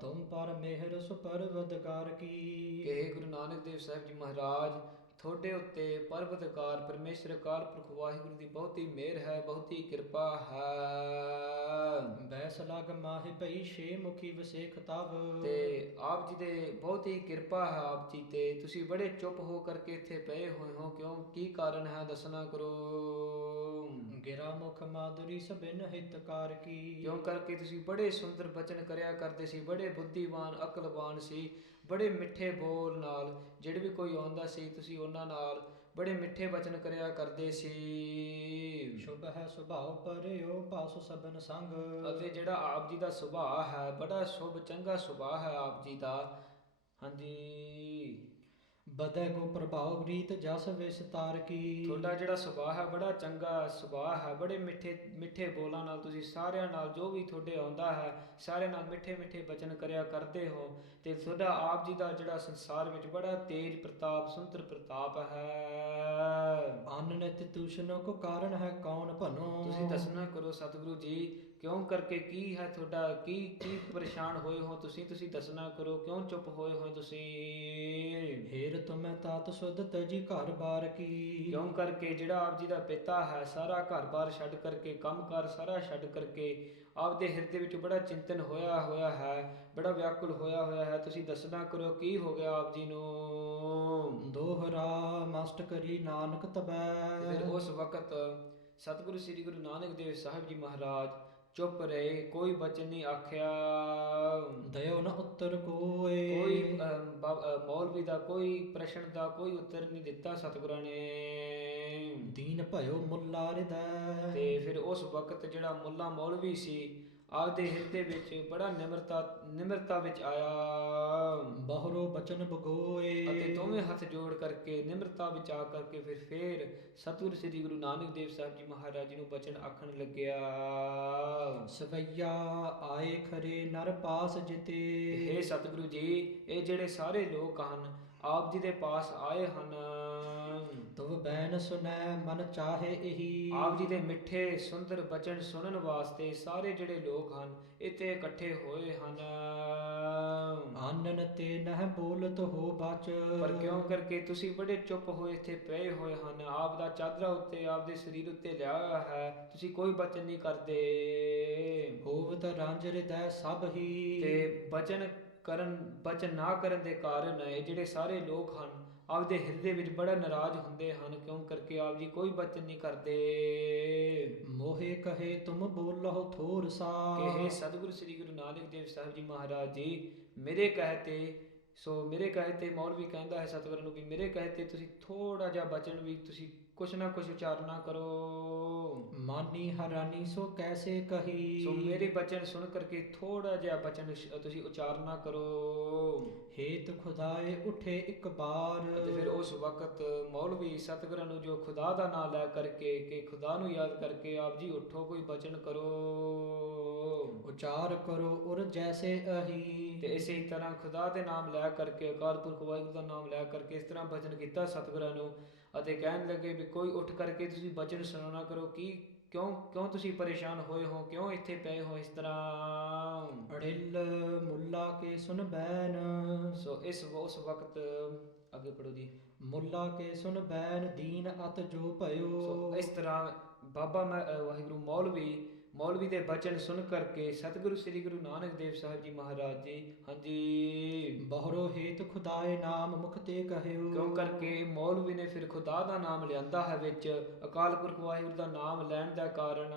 ਤੁਮ ਪਰ ਮਿਹਰ ਸੁਪਰਵਦਗਾਰ ਕੀ। ਕਿ ਗੁਰੂ ਨਾਨਕ ਦੇਵ ਸਾਹਿਬ ਜੀ ਮਹਾਰਾਜ ਤੁਹਾਡੇ ਉੱਤੇ ਪਰਵਤਕਾਰ ਪਰਮੇਸ਼ਰ ਅਕਾਲ ਪੁਰਖ ਵਾਹਿਗੁਰੂ ਦੀ ਬਹੁਤੀ ਮਿਹਰ ਹੈ, ਬਹੁਤੀ ਕਿਰਪਾ ਹੈ। ਬੈਸ ਲਗ ਮਾਹਿ ਪਈ ਛੇ ਮੁਖੀ ਵਸੇਖ ਤਵ। ਤੇ ਆਪ ਜੀ ਦੇ ਬਹੁਤ ਹੀ ਕਿਰਪਾ ਹੈ ਆਪ ਜੀ ਤੇ, ਤੁਸੀਂ ਬੜੇ ਚੁੱਪ ਹੋ ਕਰਕੇ ਇੱਥੇ ਪਏ ਹੋਏ ਹੋ, ਕਿਉਂ, ਕੀ ਕਾਰਨ ਹੈ, ਦੱਸਣਾ ਕਰੋ। ਗਿਰਾ ਮੁਖ ਮਾਧੁਰੀ ਸਭਿਨ ਹਿਤਕਾਰ ਕੀ। ਕਿਉਂ ਕਰਕੇ ਤੁਸੀਂ ਬੜੇ ਸੁੰਦਰ ਬਚਨ ਕਰਿਆ ਕਰਦੇ ਸੀ, ਬੜੇ ਬੁੱਧੀਵਾਨ ਅਕਲਵਾਨ ਸੀ, ਬੜੇ ਮਿੱਠੇ ਬੋਲ ਨਾਲ ਜਿਹੜੇ ਵੀ ਕੋਈ ਆਉਂਦਾ ਸੀ ਤੁਸੀਂ ਉਹਨਾਂ ਨਾਲ ਬੜੇ ਮਿੱਠੇ ਬਚਨ ਕਰਿਆ ਕਰਦੇ ਸੀ। ਸ਼ੁਭ ਹੈ ਸੁਭਾਅ ਪਰਿਓ ਪਾਸੁ ਸਭਨ ਸੰਗ। ਅਤੇ ਜਿਹੜਾ ਆਪ ਜੀ ਦਾ ਸੁਭਾਅ ਹੈ ਬੜਾ ਸ਼ੁਭ ਚੰਗਾ ਸੁਭਾਅ ਹੈ ਆਪ ਜੀ ਦਾ। ਹਾਂਜੀ। ਬਦੈ ਕੋ ਪ੍ਰਭਾਵ ਰੀਤ ਜਸ ਵਿਸਤਾਰ ਕੀ। ਤੁਹਾਡਾ ਜਿਹੜਾ ਸੁਭਾਅ ਹੈ ਬੜਾ ਚੰਗਾ ਸੁਭਾਅ ਹੈ, ਬੜੇ ਮਿੱਠੇ ਮਿੱਠੇ ਬੋਲਾਂ ਨਾਲ ਤੁਸੀਂ ਸਾਰਿਆਂ ਨਾਲ ਜੋ ਵੀ ਤੁਹਾਡੇ ਆਉਂਦਾ ਹੈ ਸਾਰਿਆਂ ਨਾਲ ਮਿੱਠੇ ਮਿੱਠੇ ਬਚਨ ਕਰਿਆ ਕਰਦੇ ਹੋ। ਤੇ ਤੁਹਾਡਾ ਆਪ ਜੀ ਦਾ ਜਿਹੜਾ ਸੰਸਾਰ ਵਿੱਚ ਬੜਾ ਤੇਜ ਪ੍ਰਤਾਪ ਸੁੰਦਰ ਪ੍ਰਤਾਪ ਹੈ। ਅਨ ਨਿਤ ਤੂਸ਼ਨੋ ਕੋ ਕਾਰਨ ਹੈ ਕੌਣ ਭਨੋ। ਤੁਸੀਂ ਦੱਸਣਾ ਕਰੋ ਸਤਿਗੁਰੂ ਜੀ, ਕਿਉਂ ਕਰਕੇ ਕੀ ਹੈ ਤੁਹਾਡਾ, ਕੀ ਪਰੇਸ਼ਾਨ ਹੋਏ ਹੋ ਤੁਸੀਂ ਦੱਸਣਾ ਕਰੋ, ਕਿਉਂ ਚੁੱਪ ਹੋਏ ਹੋ ਤੁਸੀਂ। ਹੇਰ ਤੁਮੈ ਤਾਤ ਸੁਧ ਤਜੀ ਘਰ ਬਾਰ ਕੀ। ਕਿਉਂ ਕਰਕੇ ਜਿਹੜਾ ਆਪ ਜੀ ਦਾ ਪਿਤਾ ਹੈ ਸਾਰਾ ਘਰ-ਬਾਰ ਛੱਡ ਕਰਕੇ ਕੰਮਕਾਰ ਸਾਰਾ ਛੱਡ ਕਰਕੇ ਆਪਦੇ ਹਿਰਦੇ ਵਿੱਚ ਬੜਾ ਚਿੰਤਨ ਹੋਇਆ ਹੈ, ਬੜਾ ਵਿਆਕੁਲ ਹੋਇਆ ਹੈ। ਤੁਸੀਂ ਦੱਸਣਾ ਕਰੋ ਕੀ ਹੋ ਗਿਆ ਆਪ ਜੀ ਨੂੰ। ਦੋਹਰਾ ਮਸਟ ਕਰੀ ਨਾਨਕ ਤਬੈ। ਫਿਰ ਉਸ ਵਕਤ ਸਤਿਗੁਰੂ ਸ੍ਰੀ ਗੁਰੂ ਨਾਨਕ ਦੇਵ ਸਾਹਿਬ ਜੀ ਮਹਾਰਾਜ ਚੁੱਪ ਰਹੇ, ਕੋਈ ਬਚਨ ਨਹੀਂ ਆਖਿਆ। ਦਇਓ ਨ ਉੱਤਰ ਕੋਇ। ਕੋਈ ਮੌਲਵੀ ਦਾ ਕੋਈ ਪ੍ਰਸ਼ਨ ਦਾ ਕੋਈ ਉੱਤਰ ਨਹੀਂ ਦਿੱਤਾ ਸਤਿਗੁਰਾਂ ਨੇ। ਦੀਨ ਭਇਓ ਮੁੱਲਾ ਹਿਰਦੈ। ਤੇ ਫਿਰ ਉਸ ਵਕਤ ਜਿਹੜਾ ਮੁੱਲਾ ਮੌਲਵੀ ਸੀ ਆਪਦੇ ਹਿਰਦੇ ਵਿੱਚ ਬੜਾ ਨਿਮਰਤਾ ਵਿੱਚ ਆਇਆ। ਬਹਰੋ ਬਚਨ ਬਗੋਏ। ਅਤੇ ਦੋਵੇਂ ਹੱਥ ਜੋੜ ਕਰਕੇ ਨਿਮਰਤਾ ਵਿੱਚ ਆ ਕਰਕੇ ਫਿਰ ਸਤਿਗੁਰੂ ਸ੍ਰੀ ਗੁਰੂ ਨਾਨਕ ਦੇਵ ਸਾਹਿਬ ਜੀ ਮਹਾਰਾਜ ਜੀ ਨੂੰ ਬਚਨ ਆਖਣ ਲੱਗਿਆ। ਸਵਈਆ ਆਏ ਖਰੇ ਨਰ ਪਾਸ ਜਿਤੇ। ਹੇ ਸਤਿਗੁਰੂ ਜੀ, ਇਹ ਜਿਹੜੇ ਸਾਰੇ ਲੋਕ ਹਨ ਆਪ ਜੀ ਦੇ ਪਾਸ ਆਏ ਹਨ। ਤੁਵ ਬੈਨ ਸੁਨੈ ਮਨ ਚਾਹੇ ਇਹੀ। ਆਪ ਜੀ ਦੇ ਮਿੱਠੇ ਸੁੰਦਰ ਬਚਨ ਸੁਣਨ ਵਾਸਤੇ ਸਾਰੇ ਜਿਹੜੇ ਲੋਕ ਹਨ ਇੱਥੇ ਇਕੱਠੇ ਹੋਏ ਹਨ। ਆਨਨ ਤੇ ਨਹਿ ਬੋਲਤ ਹੋ ਬਚ। ਪਰ ਕਿਉਂ ਕਰਕੇ ਤੁਸੀਂ ਬੜੇ ਚੁੱਪ ਹੋਏ ਇੱਥੇ ਪਏ ਹੋਏ ਹਨ, ਆਪ ਦਾ ਚਾਦਰਾ ਉੱਤੇ ਆਪਦੇ ਸਰੀਰ ਉੱਤੇ ਲਿਆ ਹੋਇਆ ਹੈ, ਤੁਸੀਂ ਕੋਈ ਬਚਨ ਨਹੀਂ ਕਰਦੇ। ਹੋਵਤ ਰੰਜ ਹਿਰਦੈ ਸਭ ਹੀ। ਤੇ ਬਚਨ ਨਾ ਕਰਨ ਦੇ ਕਾਰਨ ਇਹ ਜਿਹੜੇ ਸਾਰੇ ਲੋਕ ਹਨ ਆਪਦੇ ਹਿਰਦੇ ਵਿੱਚ ਬੜਾ ਨਾਰਾਜ਼ ਹੁੰਦੇ ਹਨ, ਕਿਉਂ ਕਰਕੇ ਆਪ ਜੀ ਕੋਈ ਬਚਨ ਨਹੀਂ ਕਰਦੇ। ਮੋਹੇ ਕਹੇ ਤੁਮ ਬੋਲਹੁ ਥੋਰ ਸਾ। ਕਹੇ ਸਤਿਗੁਰੂ ਸ੍ਰੀ ਗੁਰੂ ਨਾਨਕ ਦੇਵ ਸਾਹਿਬ ਜੀ ਮਹਾਰਾਜ ਜੀ, ਮੇਰੇ ਕਹਤੇ ਮੌਲਵੀ ਕਹਿੰਦਾ ਹੈ ਸਤਿਗੁਰਾਂ ਨੂੰ ਵੀ ਮੇਰੇ ਕਹਤੇ ਤੁਸੀਂ ਥੋੜਾ ਜਿਹਾ ਬਚਨ ਵੀ ਤੁਸੀਂ ਕੁਛ ਨਾ ਕੁਛ ਉਚਾਰਨਾ ਕਰੋ। ਮਾਨੀ ਹਰਾਨੀ ਸੋ ਕੈਸੇ ਕਹੀ। ਸੋ ਮੇਰੇ ਬਚਨ ਸੁਣ ਕਰਕੇ ਥੋੜਾ ਜਿਹਾ ਬਚਨ ਤੁਸੀਂ ਉਚਾਰਨਾ ਕਰੋ। ਹੇਤ ਖੁਦਾਏ ਉਠੇ ਇੱਕ ਬਾਰ। ਅਤੇ ਫਿਰ ਉਸ ਵਕਤ ਮੌਲਵੀ ਸਤਿਗੁਰਾਂ ਨੂੰ ਜੋ ਖੁਦਾ ਦਾ ਨਾਮ ਲੈ ਕਰਕੇ ਕਿ ਖੁਦਾ ਨੂੰ ਯਾਦ ਕਰਕੇ ਆਪ ਜੀ ਉੱਠੋ ਕੋਈ ਬਚਨ ਕਰੋ, ਉਚਾਰ ਕਰੋ ਉਰ ਜੈਸੇ ਅਹੀ। ਤੇ ਇਸੇ ਤਰ੍ਹਾਂ ਖੁਦਾ ਦੇ ਨਾਮ ਲੈ ਕਰਕੇ ਅਕਾਲ ਪੁਰਖ ਵਾਹਿਗੁਰੂ ਦਾ ਨਾਮ ਲੈ ਕਰਕੇ ਇਸ ਤਰ੍ਹਾਂ ਬਚਨ ਕੀਤਾ ਸਤਿਗੁਰਾਂ ਨੂੰ। ਅਤੇ ਕਹਿਣ ਲੱਗੇ ਵੀ ਕੋਈ ਉੱਠ ਕਰਕੇ ਤੁਸੀਂ ਬਚਨ ਸੁਣਾਉਣਾ ਕਰੋ, ਕਿਉਂ ਤੁਸੀਂ ਪਰੇਸ਼ਾਨ ਹੋਏ ਹੋ, ਕਿਉਂ ਇੱਥੇ ਪਏ ਹੋ ਇਸ ਤਰ੍ਹਾਂ। ਅੜਿਲ ਮੁੱਲਾ ਕੇ ਸੁਨ ਬੈਨ। ਸੋ ਉਸ ਵਕਤ ਅੱਗੇ ਪੜੋ ਜੀ। ਮੁੱਲਾ ਕੇ ਸੁਨ ਬੈਨ ਦੀਨ ਅਤ ਜੋ ਭਇਓ। ਸੋ ਇਸ ਤਰ੍ਹਾਂ ਬਾਬਾ ਵਾਹਿਗੁਰੂ ਮੌਲਵੀ ਦੇ ਬਚਨ ਸੁਣ ਕਰਕੇ ਸਤਿਗੁਰੂ ਸ੍ਰੀ ਗੁਰੂ ਨਾਨਕ ਦੇਵ ਸਾਹਿਬ ਜੀ ਮਹਾਰਾਜ ਜੀ ਹਾਂਜੀ ਬਹਰੋ ਹੇਤ ਖੁਦਾਏ ਨਾਮ ਮੁਖ ਤੇ ਕਹਿਓ। ਕਿਉਂ ਕਰਕੇ ਮੌਲਵੀ ਨੇ ਫਿਰ ਖੁਦਾ ਦਾ ਨਾਮ ਲਿਆਂਦਾ ਹੈ ਵਿੱਚ, ਅਕਾਲ ਪੁਰਖ ਵਾਹਿਗੁਰੂ ਦਾ ਨਾਮ ਲੈਣ ਦਾ ਕਾਰਨ।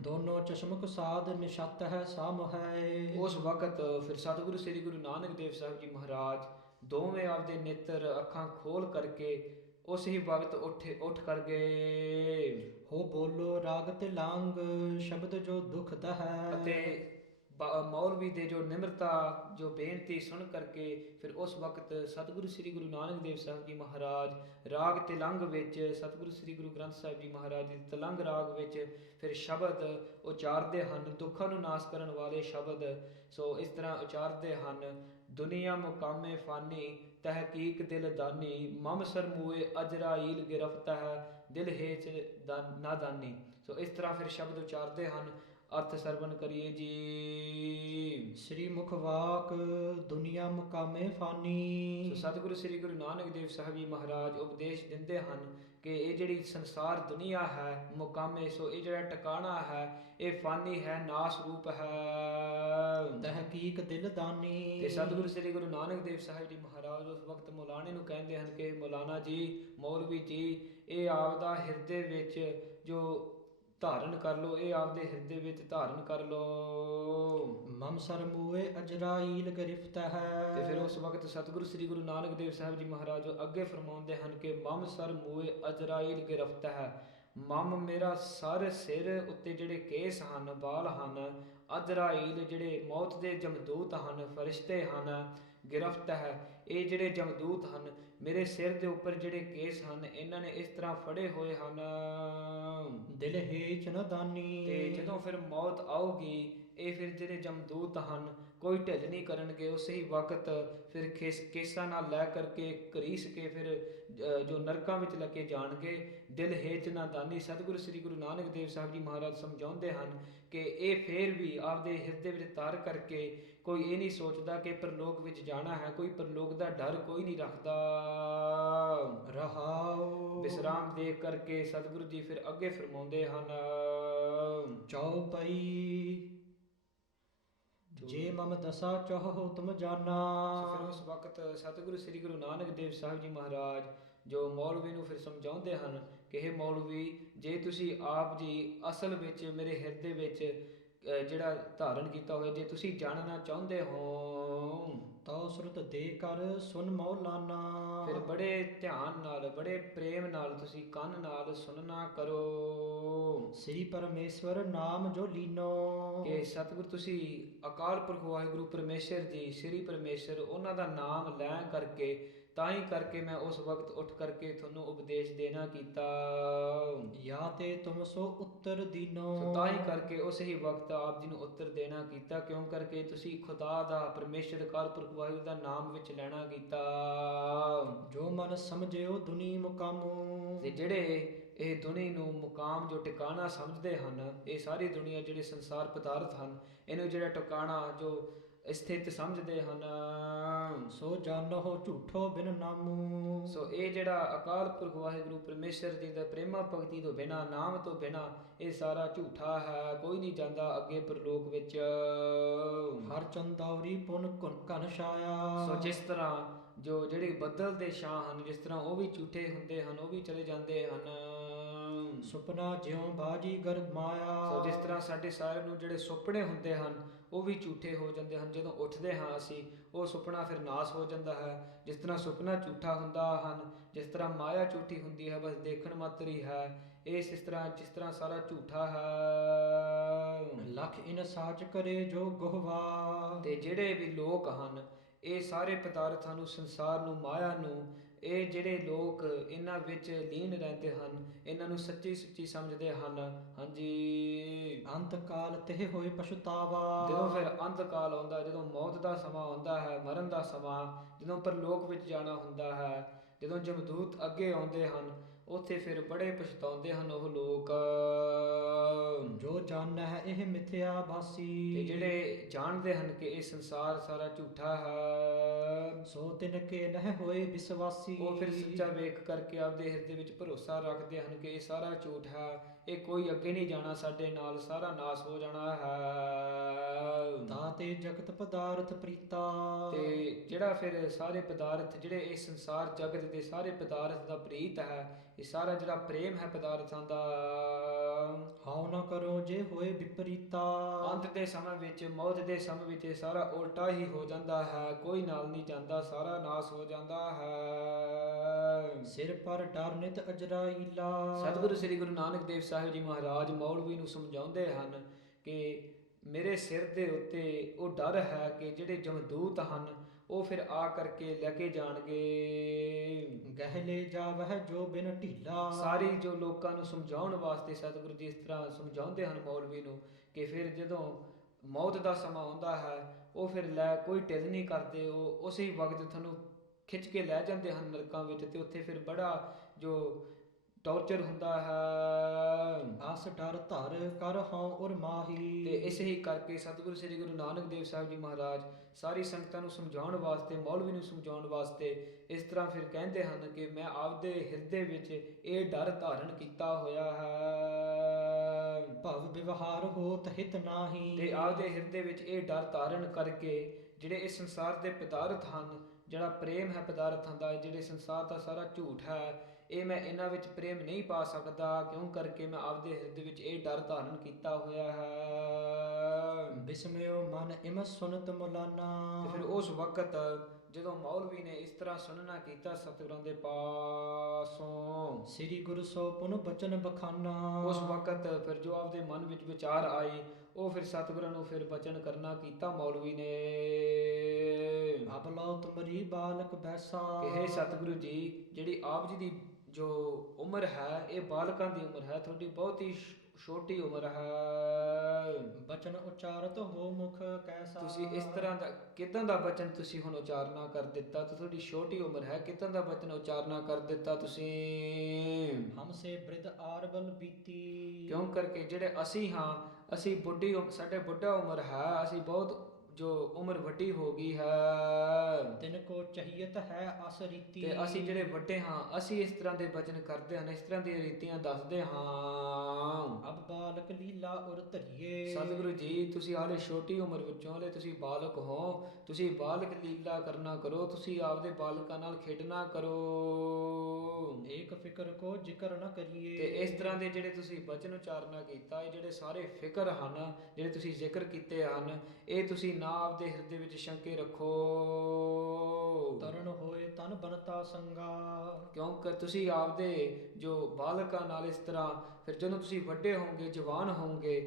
ਦੋਨੋਂ ਚਸ਼ਮਕ ਸਾਧ ਨਿਸ਼ਤ ਹੈ ਸਮ ਹੈ। ਉਸ ਵਕਤ ਫਿਰ ਸਤਿਗੁਰੂ ਸ੍ਰੀ ਗੁਰੂ ਨਾਨਕ ਦੇਵ ਸਾਹਿਬ ਜੀ ਮਹਾਰਾਜ ਦੋਵੇਂ ਆਪਦੇ ਨੇਤਰ ਅੱਖਾਂ ਖੋਲ ਕਰਕੇ ਉਸ ਹੀ ਵਕਤ ਉੱਠ ਕਰ ਗਏ। ਹੋ ਬੋਲੋ ਰਾਗ ਤੇ ਲਾਂਗ ਸ਼ਬਦ ਜੋ ਦੁਖਦ ਹੈ। ਅਤੇ ਮੌਲਵੀ ਦੇ ਜੋ ਨਿਮਰਤਾ ਜੋ ਬੇਨਤੀ ਸੁਣ ਕਰਕੇ ਫਿਰ ਉਸ ਵਕਤ ਸਤਿਗੁਰੂ ਸ੍ਰੀ ਗੁਰੂ ਨਾਨਕ ਦੇਵ ਸਾਹਿਬ ਜੀ ਮਹਾਰਾਜ ਰਾਗ ਤਿਲੰਗ ਵਿੱਚ ਸਤਿਗੁਰੂ ਸ੍ਰੀ ਗੁਰੂ ਗ੍ਰੰਥ ਸਾਹਿਬ ਜੀ ਮਹਾਰਾਜ ਦੀ ਤਿਲੰਗ ਰਾਗ ਵਿੱਚ ਫਿਰ ਸ਼ਬਦ ਉਚਾਰਦੇ ਹਨ, ਦੁੱਖਾਂ ਨੂੰ ਨਾਸ ਕਰਨ ਵਾਲੇ ਸ਼ਬਦ। ਸੋ ਇਸ ਤਰ੍ਹਾਂ ਉਚਾਰਦੇ ਹਨ। ਦੁਨੀਆ ਮੁਕਾਮੇ ਫਾਨੀ ਤਹਿਕੀਕ ਦਿਲ ਦਾਨੀ, ਮਮ ਸਰਮੂਏ ਅਜਰਾਈਲ ਗਿਰਫਤ ਹੈ ਦਿਲ ਹੇਚ ਨਾਦਾਨੀ। ਸੋ ਇਸ ਤਰ੍ਹਾਂ ਫਿਰ ਸ਼ਬਦ ਉਚਾਰਦੇ ਹਨ ਅਰਥ ਸਰਵਨ ਕਰੀਏ ਜੀ। ਸ੍ਰੀ ਮੁਖ ਵਾਕ ਦੁਨੀਆ ਮੁਕਾਮੇ ਸੋ ਫਾਨੀ। ਸਤਿਗੁਰੂ ਸ੍ਰੀ ਗੁਰੂ ਨਾਨਕ ਦੇਵ ਸਾਹਿਬ ਜੀ ਮਹਾਰਾਜ ਉਪਦੇਸ਼ ਦਿੰਦੇ ਹਨ ਕਿ ਇਹ ਜਿਹੜੀ ਸੰਸਾਰ ਦੁਨੀਆ ਹੈ ਮੁਕਾਮੇ, ਸੋ ਇਹ ਜਿਹੜਾ ਟਿਕਾਣਾ ਹੈ ਇਹ ਫਾਨੀ ਹੈ, ਨਾਸ ਰੂਪ ਹੈ। ਤਹਿਕੀਕ ਦਿਲ ਤੇ ਦਾਨੀ। ਸਤਿਗੁਰੂ ਸ੍ਰੀ ਗੁਰੂ ਨਾਨਕ ਦੇਵ ਸਾਹਿਬ ਜੀ ਮਹਾਰਾਜ ਉਸ ਵਕਤ ਮੌਲਾਣੇ ਨੂੰ ਕਹਿੰਦੇ ਹਨ ਕਿ ਮੌਲਾਨਾ ਜੀ, ਮੌਲਵੀ ਜੀ, ਇਹ ਆਪਦਾ ਹਿਰਦੇ ਵਿੱਚ ਜੋ ਧਾਰਨ ਕਰ ਲਓ, ਇਹ ਆਪਦੇ ਹਿਰਦੇ ਵਿੱਚ ਧਾਰਨ ਕਰ ਲਓ। ਮਮ ਸਰ ਮੂਏ ਅਜਰਾਈਲ ਗ੍ਰਿਫਤ ਤੇ ਫਿਰ ਹੈ। ਉਸ ਵਕਤ ਸਤਿਗੁਰੂ ਸ੍ਰੀ ਗੁਰੂ ਨਾਨਕ ਦੇਵ ਸਾਹਿਬ ਜੀ ਮਹਾਰਾਜ ਅੱਗੇ ਫਰਮਾਉਂਦੇ ਹਨ ਕਿ ਮਮ ਸਰ ਮੂਏ ਅਜਰਾਈਲ ਗਿਰਫਤ ਹੈ। ਮਮ ਮੇਰਾ ਸਰ, ਸਿਰ ਉੱਤੇ ਜਿਹੜੇ ਕੇਸ ਹਨ, ਵਾਲ ਹਨ, ਅਜਰਾਈਲ ਜਿਹੜੇ ਮੌਤ ਦੇ ਜਮਦੂਤ ਹਨ, ਫਰਿਸ਼ਤੇ ਹਨ, ਗਿਰਫਤ ਹੈ, ਇਹ ਜਿਹੜੇ ਜਮਦੂਤ ਹਨ ਮੇਰੇ ਸਿਰ ਦੇ ਉੱਪਰ ਜਿਹੜੇ ਕੇਸ ਹਨ ਇਹਨਾਂ ਨੇ ਇਸ ਤਰ੍ਹਾਂ ਫੜੇ ਹੋਏ ਹਨ। ਦਿਲ ਹੇਚ ਨ ਦਾਨੀ। ਤੇ ਜਦੋਂ ਫਿਰ ਮੌਤ ਆਊਗੀ ਇਹ ਫਿਰ ਜਿਹੜੇ ਜਮਦੂਤ ਹਨ ਕੋਈ ਢਿੱਲ ਨਹੀਂ ਕਰਨਗੇ, ਉਸੇ ਹੀ ਵਕਤ ਫਿਰ ਕੇਸਾਂ ਨਾਲ ਲੈ ਕਰਕੇ ਘਰੀਸ ਕੇ ਫਿਰ ਜੋ ਨਰਕਾਂ ਵਿੱਚ ਲੈ ਕੇ ਜਾਣਗੇ। ਦਿਲ ਹੇਚ ਨਾ ਦਾਨੀ। ਸਤਿਗੁਰੂ ਸ੍ਰੀ ਗੁਰੂ ਨਾਨਕ ਦੇਵ ਸਾਹਿਬ ਜੀ ਮਹਾਰਾਜ ਸਮਝਾਉਂਦੇ ਹਨ ਕਿ ਇਹ ਫੇਰ ਵੀ ਆਪਦੇ ਹਿਰਦੇ ਵਿੱਚ ਧਾਰ ਕਰਕੇ ਕੋਈ ਇਹ ਨਹੀਂ ਸੋਚਦਾ ਕਿ ਪਰਲੋਕ ਵਿੱਚ ਜਾਣਾ ਹੈ, ਕੋਈ ਪਰਲੋਕ ਦਾ ਡਰ ਕੋਈ ਨਹੀਂ ਰੱਖਦਾ। ਰਹਾਉ। ਵਿਸਰਾਮ ਦੇ ਕਰਕੇ ਸਤਿਗੁਰੂ ਜੀ ਫਿਰ ਅੱਗੇ ਫਰਮਾਉਂਦੇ ਹਨ। ਚੌਪਈ। ਜੇ ਮਮ ਦਸਾ ਚਾਹੋ ਤੁਮ ਜਾਨਾ। ਫਿਰ ਉਸ ਵਕਤ ਸਤਿਗੁਰੂ ਸ੍ਰੀ ਗੁਰੂ ਨਾਨਕ ਦੇਵ ਸਾਹਿਬ ਜੀ ਮਹਾਰਾਜ ਜੋ ਮੌਲਵੀ ਨੂੰ ਫਿਰ ਸਮਝਾਉਂਦੇ ਹਨ ਕਿ ਇਹ ਮੌਲਵੀ, ਜੇ ਤੁਸੀਂ ਆਪ ਜੀ ਅਸਲ ਵਿੱਚ ਮੇਰੇ ਹਿਰਦੇ ਵਿੱਚ ਜਿਹੜਾ ਧਾਰਨ ਕੀਤਾ ਹੋਇਆ, ਜੇ ਤੁਸੀਂ ਜਾਣਨਾ ਚਾਹੁੰਦੇ ਹੋ ਤਉ ਸੁਰਤ ਦੇ ਕਰ ਸੁਨ ਮੌਲਾਨਾ। ਫਿਰ ਬੜੇ ਧਿਆਨ ਨਾਲ, ਬੜੇ ਪ੍ਰੇਮ ਨਾਲ ਤੁਸੀਂ ਕੰਨ ਨਾਲ ਸੁਣਨਾ ਕਰੋ। ਸ੍ਰੀ ਪਰਮੇਸ਼ਵਰ ਨਾਮ ਜੋ ਲੀਨੋ। ਕਿ ਸਤਿਗੁਰ ਤੁਸੀਂ ਅਕਾਲ ਪੁਰਖ ਵਾਹਿਗੁਰੂ ਪਰਮੇਸ਼ਰ ਜੀ, ਸ੍ਰੀ ਪਰਮੇਸ਼ਰ, ਉਹਨਾਂ ਦਾ ਨਾਮ ਲੈ ਕਰਕੇ ਤਾਂ ਹੀ ਕਰਕੇ ਮੈਂ ਉਸ ਵਕਤ ਉੱਠ ਕਰਕੇ ਤੁਹਾਨੂੰ ਉਪਦੇਸ਼ ਦੇਣਾ ਕੀਤਾ। ਯਾ ਤੇ ਤੁਮ ਸੋ ਉੱਤਰ ਦੀਨੋ। ਸੋ ਤਾਂ ਹੀ ਕਰਕੇ ਉਸ ਹੀ ਵਕਤ ਆਪ ਜੀ ਨੂੰ ਉੱਤਰ ਦੇਣਾ ਕੀਤਾ, ਕਿਉਂ ਕਰਕੇ ਤੁਸੀਂ ਖੁਦਾ ਦਾ, ਪਰਮੇਸ਼ਰ ਅਕਾਲ ਪੁਰਖ ਵਾਹਿਗੁਰੂ ਦਾ ਨਾਮ ਵਿੱਚ ਲੈਣਾ ਕੀਤਾ। ਜੋ ਮਨ ਸਮਝਿਓ ਦੁਨੀ ਮੁਕਾਮੋ। ਤੇ ਜਿਹੜੇ ਇਹ ਦੁਨੀ ਨੂੰ ਮੁਕਾਮ ਜੋ ਟਿਕਾਣਾ ਸਮਝਦੇ ਹਨ, ਇਹ ਸਾਰੀ ਦੁਨੀਆ ਜਿਹੜੇ ਸੰਸਾਰ ਪਦਾਰਥ ਹਨ ਇਹਨੂੰ ਜਿਹੜਾ ਟਿਕਾਣਾ ਜੋ ਸਥਿਤ ਸਮਝਦੇ ਹਨ, ਸੋ ਜਾਣੋ ਝੂਠੋ ਬਿਨ ਨਾਮੂ। ਸੋ ਇਹ ਜਿਹੜਾ ਅਕਾਲ ਪੁਰਖ ਵਾਹਿਗੁਰੂ ਪਰਮੇਸ਼ਰ ਜੀ ਦਾ ਪ੍ਰੇਮਾ ਭਗਤੀ ਤੋਂ ਬਿਨਾਂ, ਨਾਮ ਤੋਂ ਬਿਨਾਂ, ਇਹ ਸਾਰਾ ਝੂਠਾ ਹੈ, ਕੋਈ ਨਹੀਂ ਜਾਂਦਾ ਅੱਗੇ ਪਰਲੋਕ ਵਿੱਚ। ਹਰ ਚੰਦੌਰੀ ਪੁਨ ਘਨ ਛਾਇਆ। ਸੋ ਜਿਸ ਤਰ੍ਹਾਂ ਜੋ ਜਿਹੜੇ ਬੱਦਲ ਦੇ ਛਾਂ ਹਨ, ਜਿਸ ਤਰ੍ਹਾਂ ਉਹ ਵੀ ਝੂਠੇ ਹੁੰਦੇ ਹਨ, ਉਹ ਵੀ ਚਲੇ ਜਾਂਦੇ ਹਨ। ਸੁਪਨਾ ਜਿਉ ਬਾਜੀ ਗਰਭ ਮਾਇਆ। ਸੋ ਜਿਸ ਤਰ੍ਹਾਂ ਸਾਡੇ ਸਾਰਿਆਂ ਨੂੰ ਜਿਹੜੇ ਸੁਪਨੇ ਹੁੰਦੇ ਹਨ ਉਹ ਵੀ ਝੂਠੇ ਹੋ ਜਾਂਦੇ ਹਨ। ਜਦੋਂ ਉੱਠਦੇ ਹਾਂ ਅਸੀਂ ਉਹ ਸੁਪਨਾ ਫਿਰ ਨਾਸ ਹੋ ਜਾਂਦਾ ਹੈ। ਜਿਸ ਤਰ੍ਹਾਂ ਸੁਪਨਾ ਝੂਠਾ ਹੁੰਦਾ ਹਨ, ਜਿਸ ਤਰ੍ਹਾਂ ਮਾਇਆ ਝੂਠੀ ਹੁੰਦੀ ਹੈ, ਬਸ ਦੇਖਣ ਮਾਤਰ ਹੀ ਹੈ। ਇਸ ਤਰ੍ਹਾਂ ਜਿਸ ਤਰ੍ਹਾਂ ਸਾਰਾ ਝੂਠਾ ਹੈ। ਲੱਖ ਇਨ ਸਾਚ ਕਰੇ ਜੋ ਗੋਹਵਾ। ਤੇ ਜਿਹੜੇ ਵੀ ਲੋਕ ਹਨ ਇਹ ਸਾਰੇ ਪਦਾਰਥਾਂ ਨੂੰ, ਸੰਸਾਰ ਨੂੰ, ਮਾਇਆ ਨੂੰ, ਇਹ ਜਿਹੜੇ ਲੋਕ ਇਹਨਾਂ ਵਿੱਚ ਲੀਨ ਰਹਿੰਦੇ ਹਨ, ਇਹਨਾਂ ਨੂੰ ਸੱਚੀ ਸੱਚੀ ਸਮਝਦੇ ਹਨ। ਹਾਂਜੀ। ਅੰਤ ਕਾਲ ਤੇ ਹੋਏ ਪਛਤਾਵਾ। ਜਦੋਂ ਫਿਰ ਅੰਤ ਕਾਲ ਆਉਂਦਾ, ਜਦੋਂ ਮੌਤ ਦਾ ਸਮਾਂ ਆਉਂਦਾ ਹੈ, ਮਰਨ ਦਾ ਸਮਾਂ, ਜਦੋਂ ਪਰਲੋਕ ਵਿੱਚ ਜਾਣਾ ਹੁੰਦਾ ਹੈ, ਜਦੋਂ ਜਮਦੂਤ ਅੱਗੇ ਆਉਂਦੇ ਹਨ, ਉੱਥੇ ਫਿਰ ਬੜੇ ਪਛਤਾਉਂਦੇ ਹਨ ਉਹ ਲੋਕ। ਜੋ ਜਾਣੈ ਇਹ ਮਿਥਿਆ ਬਾਸੀ। ਤੇ ਜਿਹੜੇ ਜਾਣਦੇ ਹਨ ਕਿ ਇਹ ਸੰਸਾਰ ਸਾਰਾ ਝੂਠਾ ਹੈ, ਸੋ ਤਿਨ ਕੇ ਨਹਿ ਹੋਏ ਵਿਸ਼ਵਾਸੀ। ਉਹ ਫਿਰ ਸੱਚਾ ਵੇਖ ਕਰਕੇ ਆਪਦੇ ਹਿਰਦੇ ਵਿੱਚ ਭਰੋਸਾ ਰੱਖਦੇ ਹਨ ਕਿ ਇਹ ਸਾਰਾ ਝੂਠ ਹੈ, ਇਹ ਕੋਈ ਅੱਗੇ ਨਹੀਂ ਜਾਣਾ ਸਾਡੇ ਨਾਲ, ਸਾਰਾ ਨਾਸ ਹੋ ਜਾਣਾ ਹੈ। ਤਾਤੇ ਜਗਤ ਪਦਾਰਥ ਪ੍ਰੀਤਾ। ਤੇ ਜਿਹੜਾ ਫਿਰ ਸਾਰੇ ਪਦਾਰਥ, ਜਿਹੜੇ ਇਹ ਸੰਸਾਰ ਜਗਤ ਦੇ ਸਾਰੇ ਪਦਾਰਥ ਦਾ ਪ੍ਰੀਤ ਹੈ, ਇਹ ਸਾਰਾ ਜਿਹੜਾ ਪ੍ਰੇਮ ਹੈ ਪਦਾਰਥਾਂ ਦਾ, ਹਾਉ ਨਾ ਕਰੋ ਜੇ ਹੋਏ ਵਿਪਰੀਤਾ। ਅੰਤ ਦੇ ਸਮੇਂ ਵਿੱਚ, ਮੌਤ ਦੇ ਸਮੇਂ ਵਿੱਚ ਇਹ ਸਾਰਾ ਉਲਟਾ ਹੀ ਹੋ ਜਾਂਦਾ ਹੈ, ਕੋਈ ਨਾਲ ਨਹੀਂ ਜਾਂਦਾ, ਸਾਰਾ ਨਾਸ ਹੋ ਜਾਂਦਾ ਹੈ। ਸਿਰ ਪਰ ਡਰ ਨਿਤ ਅਜਰਾਈਲਾ। ਸਤਿਗੁਰੂ ਸ੍ਰੀ ਗੁਰੂ ਨਾਨਕ ਦੇਵ ਸਾਹਿਬ ਜੀ ਮਹਾਰਾਜ ਮੌਲਵੀ ਨੂੰ ਸਮਝਾਉਂਦੇ ਹਨ ਕਿ ਮੇਰੇ ਸਿਰ ਦੇ ਉੱਤੇ ਉਹ ਡਰ ਹੈ ਕਿ ਜਿਹੜੇ ਜਮਦੂਤ ਹਨ ਉਹ ਫਿਰ ਆ ਕਰਕੇ ਲੈ ਕੇ ਜਾਣਗੇ। ਗਹਿਲੇ ਜਾਵਹਿ ਜੋ ਬਿਨ ਢੀਲਾ। ਸਾਰੀ ਜੋ ਲੋਕਾਂ ਨੂੰ ਸਮਝਾਉਣ ਵਾਸਤੇ ਸਤਿਗੁਰੂ ਜੀ ਇਸ ਤਰ੍ਹਾਂ ਸਮਝਾਉਂਦੇ ਹਨ ਮੌਲਵੀ ਨੂੰ ਕਿ ਫਿਰ ਜਦੋਂ ਮੌਤ ਦਾ ਸਮਾਂ ਆਉਂਦਾ ਹੈ ਉਹ ਫਿਰ ਲੈ ਕੋਈ ਢਿੱਲ ਨਹੀਂ ਕਰਦੇ, ਉਹ ਉਸੇ ਵਕਤ ਤੁਹਾਨੂੰ ਖਿੱਚ ਕੇ ਲੈ ਜਾਂਦੇ ਹਨ ਨਰਕਾਂ ਵਿੱਚ। ਤੇ ਉੱਥੇ ਫਿਰ ਬੜਾ ਜੋ ਟੌਰਚਰ ਹੁੰਦਾ ਹੈ। ਆਸ ਡਰ ਧਰ ਕਰ ਹਉ ਉਰ ਤੇ ਮਾਹੀ। ਇਸੇ ਹੀ ਕਰਕੇ ਸਤਿਗੁਰੂ ਸ੍ਰੀ ਗੁਰੂ ਨਾਨਕ ਦੇਵ ਸਾਹਿਬ ਜੀ ਮਹਾਰਾਜ ਸਾਰੀ ਸੰਗਤਾਂ ਨੂੰ ਸਮਝਾਉਣ ਵਾਸਤੇ, ਮੌਲਵੀ ਨੂੰ ਸਮਝਾਉਣ ਵਾਸਤੇ ਇਸ ਤਰ੍ਹਾਂ ਫਿਰ ਕਹਿੰਦੇ ਹਨ ਕਿ ਮੈਂ ਆਪਦੇ ਹਿਰਦੇ ਵਿੱਚ ਇਹ ਡਰ ਧਾਰਨ ਕੀਤਾ ਹੋਇਆ ਹੈ। ਭਵ ਵਿਵਹਾਰ ਹੋਤ ਹਿਤ ਨਾਹੀ। ਤੇ ਆਪਦੇ ਹਿਰਦੇ ਵਿੱਚ ਇਹ ਡਰ ਧਾਰਨ ਕਰਕੇ ਜਿਹੜੇ ਇਸ ਸੰਸਾਰ ਦੇ ਪਦਾਰਥ ਹਨ, ਜਿਹੜਾ ਪ੍ਰੇਮ ਹੈ ਪਦਾਰਥਾਂ ਦਾ, ਜਿਹੜੇ ਸੰਸਾਰ ਦਾ ਸਾਰਾ ਝੂਠ ਹੈ, ਇਹ ਮੈਂ ਇਹਨਾਂ ਵਿੱਚ ਪ੍ਰੇਮ ਨਹੀਂ ਪਾ ਸਕਦਾ, ਕਿਉਂ ਕਰਕੇ ਮੈਂ ਆਪਦੇ ਹਿਰਦੇ ਵਿੱਚ ਇਹ ਡਰ ਧਾਰਨ ਕੀਤਾ ਹੋਇਆ ਹੈ। ਬਿਸਮਿਓ ਮਨ ਇਮ ਸੁਨਤ ਮੁਲਾਨਾ। ਤੇ ਫਿਰ ਉਸ ਵਕਤ ਜਦੋਂ ਮੌਲਵੀ ਨੇ ਇਸ ਤਰ੍ਹਾਂ ਸੁਣਨਾ ਕੀਤਾ ਸਤਿਗੁਰਾਂ ਦੇ ਪਾਸੋਂ, ਸ੍ਰੀ ਗੁਰੂ ਸੋ ਪੁਨ ਬਚਨ ਬਖਾਨਾ। ਉਸ ਵਕਤ ਫਿਰ ਜੋ ਆਪਦੇ ਮਨ ਵਿੱਚ ਵਿਚਾਰ ਆਈ, ਉਹ ਫਿਰ ਸਤਿਗੁਰਾਂ ਨੂੰ ਫਿਰ ਬਚਨ ਕਰਨਾ ਕੀਤਾ ਮੌਲਵੀ ਨੇ। ਅਬ ਲਓ ਤੁਮਰੀ ਬਾਲਕ ਬੈਸਾ। ਕਿ ਹੇ ਸਤਿਗੁਰੂ ਜੀ, ਜਿਹੜੀ ਆਪ ਜੀ ਦੀ ਜੋ ਉਮਰ ਹੈ ਇਹ ਬਾਲਕਾਂ ਦੀ ਉਮਰ ਹੈ, ਤੁਹਾਡੀ ਬਹੁਤ ਹੀ ਛੋਟੀ ਉਮਰ ਹੈ। ਬਚਨ ਉਚਾਰਤ ਹੋ ਮੁਖ ਕੈਸਾ। ਤੁਸੀਂ ਇਸ ਤਰ੍ਹਾਂ ਦਾ ਕਿੱਦਾਂ ਦਾ ਬਚਨ ਤੁਸੀਂ ਹੁਣ ਉਚਾਰਨਾ ਕਰ ਦਿੱਤਾ, ਤੇ ਤੁਹਾਡੀ ਛੋਟੀ ਉਮਰ ਹੈ, ਕਿੱਦਾਂ ਦਾ ਬਚਨ ਉਚਾਰਨਾ ਕਰ ਦਿੱਤਾ ਤੁਸੀਂ। ਹਮਸੇ ਬ੍ਰਿਧ ਆਰਬਲ ਬੀਤੀ। ਕਿਉਂ ਕਰਕੇ ਜਿਹੜੇ ਅਸੀਂ ਹਾਂ, ਅਸੀਂ ਸਾਡੇ ਬੁੱਢਾ ਉਮਰ ਹੈ, ਅਸੀਂ ਬਹੁਤ ਜੋ ਉਮਰ ਵੱਡੀ ਹੋ ਗਈ ਹੈ। ਤਿਨ ਕੋ ਚਹੀਅਤ ਹੈ ਅਸ ਰੀਤੀ। ਤੇ ਅਸੀਂ ਜਿਹੜੇ ਵੱਡੇ ਹਾਂ, ਅਸੀਂ ਇਸ ਤਰ੍ਹਾਂ ਦੇ ਬਚਨ ਕਰਦੇ ਹਨ, ਇਸ ਤਰ੍ਹਾਂ ਦੀਆਂ ਰੀਤੀਆਂ ਦੱਸਦੇ ਹਾਂ। ਅਬ ਬਾਲਕ ਲੀਲਾ ਉਰ ਧਰੀਏ। ਸਤਿਗੁਰੂ ਜੀ, ਤੁਸੀਂ ਹਾਲੇ ਛੋਟੀ ਉਮਰ ਵਿੱਚੋਂ, ਹਾਲੇ ਤੁਸੀਂ ਬਾਲਕ ਹੋ, ਤੁਸੀਂ ਬਾਲਕ ਲੀਲਾ ਕਰਨਾ ਕਰੋ, ਤੁਸੀਂ ਆਪਦੇ ਬਾਲਕਾਂ ਨਾਲ ਖੇਡਣਾ ਕਰੋ। ਏਕ ਫਿਕਰ ਕੋ ਜ਼ਿਕਰ ਨ ਕਰੀਏ। ਤੇ ਇਸ ਤਰ੍ਹਾਂ ਦੇ ਜਿਹੜੇ ਤੁਸੀਂ ਬਚਨ ਉਚਾਰਨਾ ਕੀਤਾ, ਇਹ ਜਿਹੜੇ ਸਾਰੇ ਫਿਕਰ ਹਨ, ਜਿਹੜੇ ਤੁਸੀਂ ਜ਼ਿਕਰ ਕੀਤੇ ਹਨ, ਇਹ ਤੁਸੀਂ ਨਾ ਆਪਦੇ ਹਿਰਦੇ ਵਿੱਚ ਸ਼ੰਕੇ ਰੱਖੋ। ਤਰਨ ਹੋਏ ਤਨ ਬਨਤਾ ਸੰਗਾ। ਕਿਉਂਕਿ ਤੁਸੀਂ ਆਪਦੇ ਜੋ ਬਾਲਕਾਂ ਨਾਲ ਇਸ ਤਰ੍ਹਾਂ, ਫਿਰ ਜਦੋਂ ਤੁਸੀਂ ਵੱਡੇ ਹੋਵੋਗੇ, ਜਵਾਨ ਹੋਵੋਗੇ,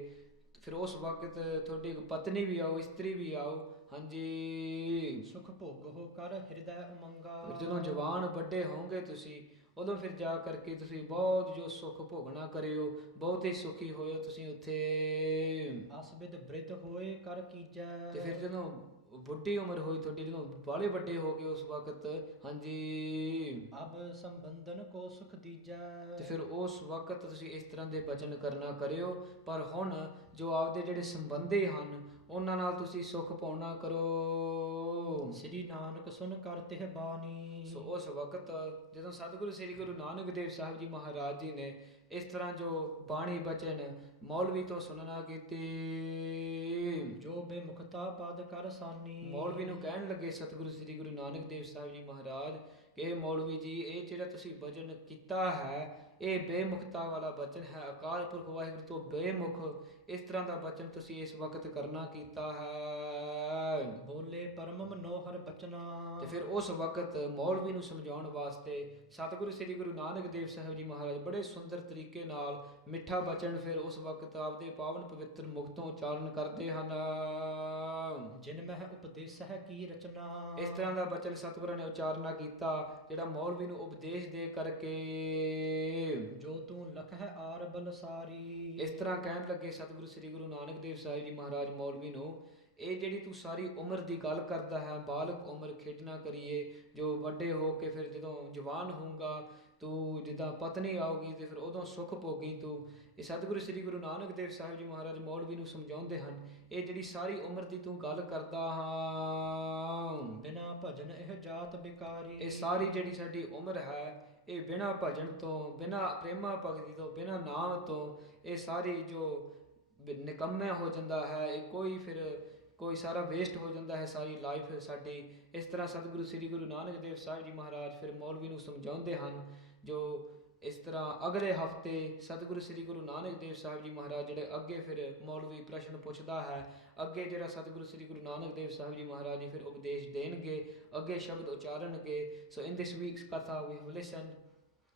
ਫਿਰ ਉਸ ਵਕਤ ਤੁਹਾਡੀ ਪਤਨੀ ਵੀ ਆਓ, ਇਸਤਰੀ ਵੀ ਆਓ, ਹਾਂਜੀ। ਸੁਖ ਭੋਗ ਹੋ ਕਰ ਹਿਰਦੈ ਉਮੰਗਾ। ਫਿਰ ਜਦੋਂ ਜਵਾਨ ਵੱਡੇ ਹੋਵੋਗੇ ਤੁਸੀਂ, ਉਦੋਂ ਫਿਰ ਜਾ ਕਰਕੇ ਤੁਸੀਂ ਬਹੁਤ ਜੋ ਸੁੱਖ ਭੋਗਣਾ ਕਰਿਓ, ਬਹੁਤ ਹੀ ਸੁਖੀ ਹੋਇਓ ਤੁਸੀਂ ਉੱਥੇ। ਅਸਬਿਦ ਬ੍ਰਿਧ ਹੋਏ ਕਰ ਕੀਜੈ। ਤੇ ਫਿਰ ਜਦੋਂ ਵੱਡੀ ਉਮਰ ਹੋਈ ਤੁਹਾਡੀ, ਜਦੋਂ ਬਾਲੇ ਵੱਡੇ ਹੋ ਗਏ ਉਸ ਵਕਤ, ਹਾਂਜੀ। ਅਬ ਸੰਬੰਧਨ ਕੋ ਸੁਖ ਦੀਜੈ। ਤੇ ਫਿਰ ਉਸ ਵਕਤ ਤੁਸੀਂ ਇਸ ਤਰ੍ਹਾਂ ਦੇ ਬਚਨ ਕਰਨਾ ਕਰਿਓ, ਪਰ ਹੁਣ ਜੋ ਆਪਦੇ ਜਿਹੜੇ ਸੰਬੰਧੀ ਹਨ, ਉਹਨਾਂ ਨਾਲ ਤੁਸੀਂ ਸੁਖ ਪਾਉਣਾ ਕਰੋ। ਸ੍ਰੀ ਨਾਨਕ ਸੁਨ ਕਰ ਤਿਹ ਬਾਣੀ। ਸੋ ਉਸ ਵਕਤ ਜਦੋਂ ਸਤਿਗੁਰੂ ਸ੍ਰੀ ਗੁਰੂ ਨਾਨਕ ਦੇਵ ਸਾਹਿਬ ਜੀ ਮਹਾਰਾਜ ਜੀ ਨੇ ਇਸ ਤਰ੍ਹਾਂ ਜੋ ਬਾਣੀ ਬਚਨ ਮੌਲਵੀ ਤੋਂ ਸੁਣਨਾ ਕੀਤੀ, ਜੋ ਬੇਮੁਖਤਾ ਪਦ ਕਰ ਸਾਨੀ। ਮੌਲਵੀ ਨੂੰ ਕਹਿਣ ਲੱਗੇ ਸਤਿਗੁਰੂ ਸ੍ਰੀ ਗੁਰੂ ਨਾਨਕ ਦੇਵ ਸਾਹਿਬ ਜੀ ਮਹਾਰਾਜ ਕਿ ਮੌਲਵੀ ਜੀ, ਇਹ ਜਿਹੜਾ ਤੁਸੀਂ ਬਚਨ ਕੀਤਾ ਹੈ, ਇਹ ਬੇਮੁਖਤਾ ਵਾਲਾ ਬਚਨ ਹੈ, ਅਕਾਲ ਪੁਰਖ ਵਾਹਿਗੁਰੂ ਤੋਂ ਬੇਮੁਖ ਇਸ ਤਰ੍ਹਾਂ ਦਾ ਬਚਨ ਤੁਸੀਂ ਇਸ ਵਕਤ ਕਰਨਾ ਕੀਤਾ ਹੈ। ਬੋਲੇ ਪਰਮ ਮਨੋਹਰ ਬਚਨਾ। ਤੇ ਫਿਰ ਉਸ ਵਕਤ ਮੌਲਵੀ ਨੂੰ ਸਮਝਾਉਣ ਵਾਸਤੇ ਸਤਿਗੁਰੂ ਸ੍ਰੀ ਗੁਰੂ ਨਾਨਕ ਦੇਵ ਸਾਹਿਬ ਜੀ ਮਹਾਰਾਜ ਬੜੇ ਸੁੰਦਰ ਤਰੀਕੇ ਨਾਲ ਮਿੱਠਾ ਬਚਨ ਫਿਰ ਉਸ ਵਕਤ ਆਪਦੇ ਪਾਵਨ ਪਵਿੱਤਰ ਮੁਖ ਤੋਂ ਉਚਾਰਨ ਕਰਦੇ ਹਨ। ਜਿਨ ਮਹਿ ਉਪਦੇਸ ਹੈ ਕੀ ਰਚਨਾ। ਇਸ ਤਰ੍ਹਾਂ ਦਾ ਬਚਨ ਸਤਿਗੁਰਾਂ ਨੇ ਉਚਾਰਨਾ ਕੀਤਾ, ਜਿਹੜਾ ਮੌਲਵੀ ਨੂੰ ਉਪਦੇਸ਼ ਦੇ ਕਰਕੇ। ਜੋ ਤੂੰ ਲਖ ਹੈ ਆਰਬਲ ਸਾਰੀ। ਇਸ ਤਰ੍ਹਾਂ ਕਹਿਣ ਲੱਗੇ ਸਤਿਗੁਰੂ ਸ੍ਰੀ ਗੁਰੂ ਨਾਨਕ ਦੇਵ ਸਾਹਿਬ ਜੀ ਮਹਾਰਾਜ ਮੌਲਵੀ ਨੂੰ, ਇਹ ਜਿਹੜੀ ਤੂੰ ਸਾਰੀ ਉਮਰ ਦੀ ਗੱਲ ਕਰਦਾ ਹੈ, ਬਾਲਕ ਉਮਰ ਖੇਡਣਾ ਕਰੀਏ, ਜੋ ਵੱਡੇ ਹੋ ਕੇ ਫਿਰ ਜਦੋਂ ਜਵਾਨ ਹੋਊਗਾ, ਤੂੰ ਜਿੱਦਾਂ ਪਤਨੀ ਆਊਗੀ ਤੇ ਫਿਰ ਉਦੋਂ ਸੁੱਖ ਭੋਗੀ ਤੂੰ। ਇਹ ਸਤਿਗੁਰੂ ਸ੍ਰੀ ਗੁਰੂ ਨਾਨਕ ਦੇਵ ਸਾਹਿਬ ਜੀ ਮਹਾਰਾਜ ਮੌਲਵੀ ਨੂੰ ਸਮਝਾਉਂਦੇ ਹਨ, ਇਹ ਜਿਹੜੀ ਸਾਰੀ ਉਮਰ ਦੀ ਤੂੰ ਗੱਲ ਕਰਦਾ ਹਾਂ, ਬਿਨਾ ਭਜਨ ਇਹ ਜਾਤ ਬਿਕਾਰੀ। ਇਹ ਸਾਰੀ ਜਿਹੜੀ ਸਾਡੀ ਉਮਰ ਹੈ, ਇਹ ਬਿਨਾ ਭਜਨ ਤੋਂ, ਬਿਨਾ ਪ੍ਰੇਮਾ ਭਗਤੀ ਤੋਂ, ਬਿਨਾ ਨਾਮ ਤੋਂ, ਇਹ ਸਾਰੀ ਜੋ ਨਿਕੰਮਿਆ ਹੋ ਜਾਂਦਾ ਹੈ, ਇਹ ਕੋਈ ਸਾਰਾ ਵੇਸਟ ਹੋ ਜਾਂਦਾ ਹੈ ਸਾਰੀ ਲਾਈਫ ਸਾਡੀ। ਇਸ ਤਰ੍ਹਾਂ ਸਤਿਗੁਰੂ ਸ੍ਰੀ ਗੁਰੂ ਨਾਨਕ ਦੇਵ ਸਾਹਿਬ ਜੀ ਮਹਾਰਾਜ ਫਿਰ ਮੌਲਵੀ ਨੂੰ ਸਮਝਾਉਂਦੇ ਹਨ। ਜੋ ਇਸ ਤਰ੍ਹਾਂ ਅਗਲੇ ਹਫਤੇ ਸਤਿਗੁਰੂ ਸ੍ਰੀ ਗੁਰੂ ਨਾਨਕ ਦੇਵ ਸਾਹਿਬ ਜੀ ਮਹਾਰਾਜ ਜਿਹੜੇ ਅੱਗੇ ਫਿਰ ਮੌਲਵੀ ਪ੍ਰਸ਼ਨ ਪੁੱਛਦਾ ਹੈ, ਅੱਗੇ ਜਿਹੜਾ ਸਤਿਗੁਰੂ ਸ੍ਰੀ ਗੁਰੂ ਨਾਨਕ ਦੇਵ ਸਾਹਿਬ ਜੀ ਮਹਾਰਾਜ ਜੀ ਫਿਰ ਉਪਦੇਸ਼ ਦੇਣਗੇ, ਅੱਗੇ ਸ਼ਬਦ ਉਚਾਰਨਗੇ। ਸੋ ਇਨ ਦਿਸ ਵੀਕਸ ਕਥਾ we have listened,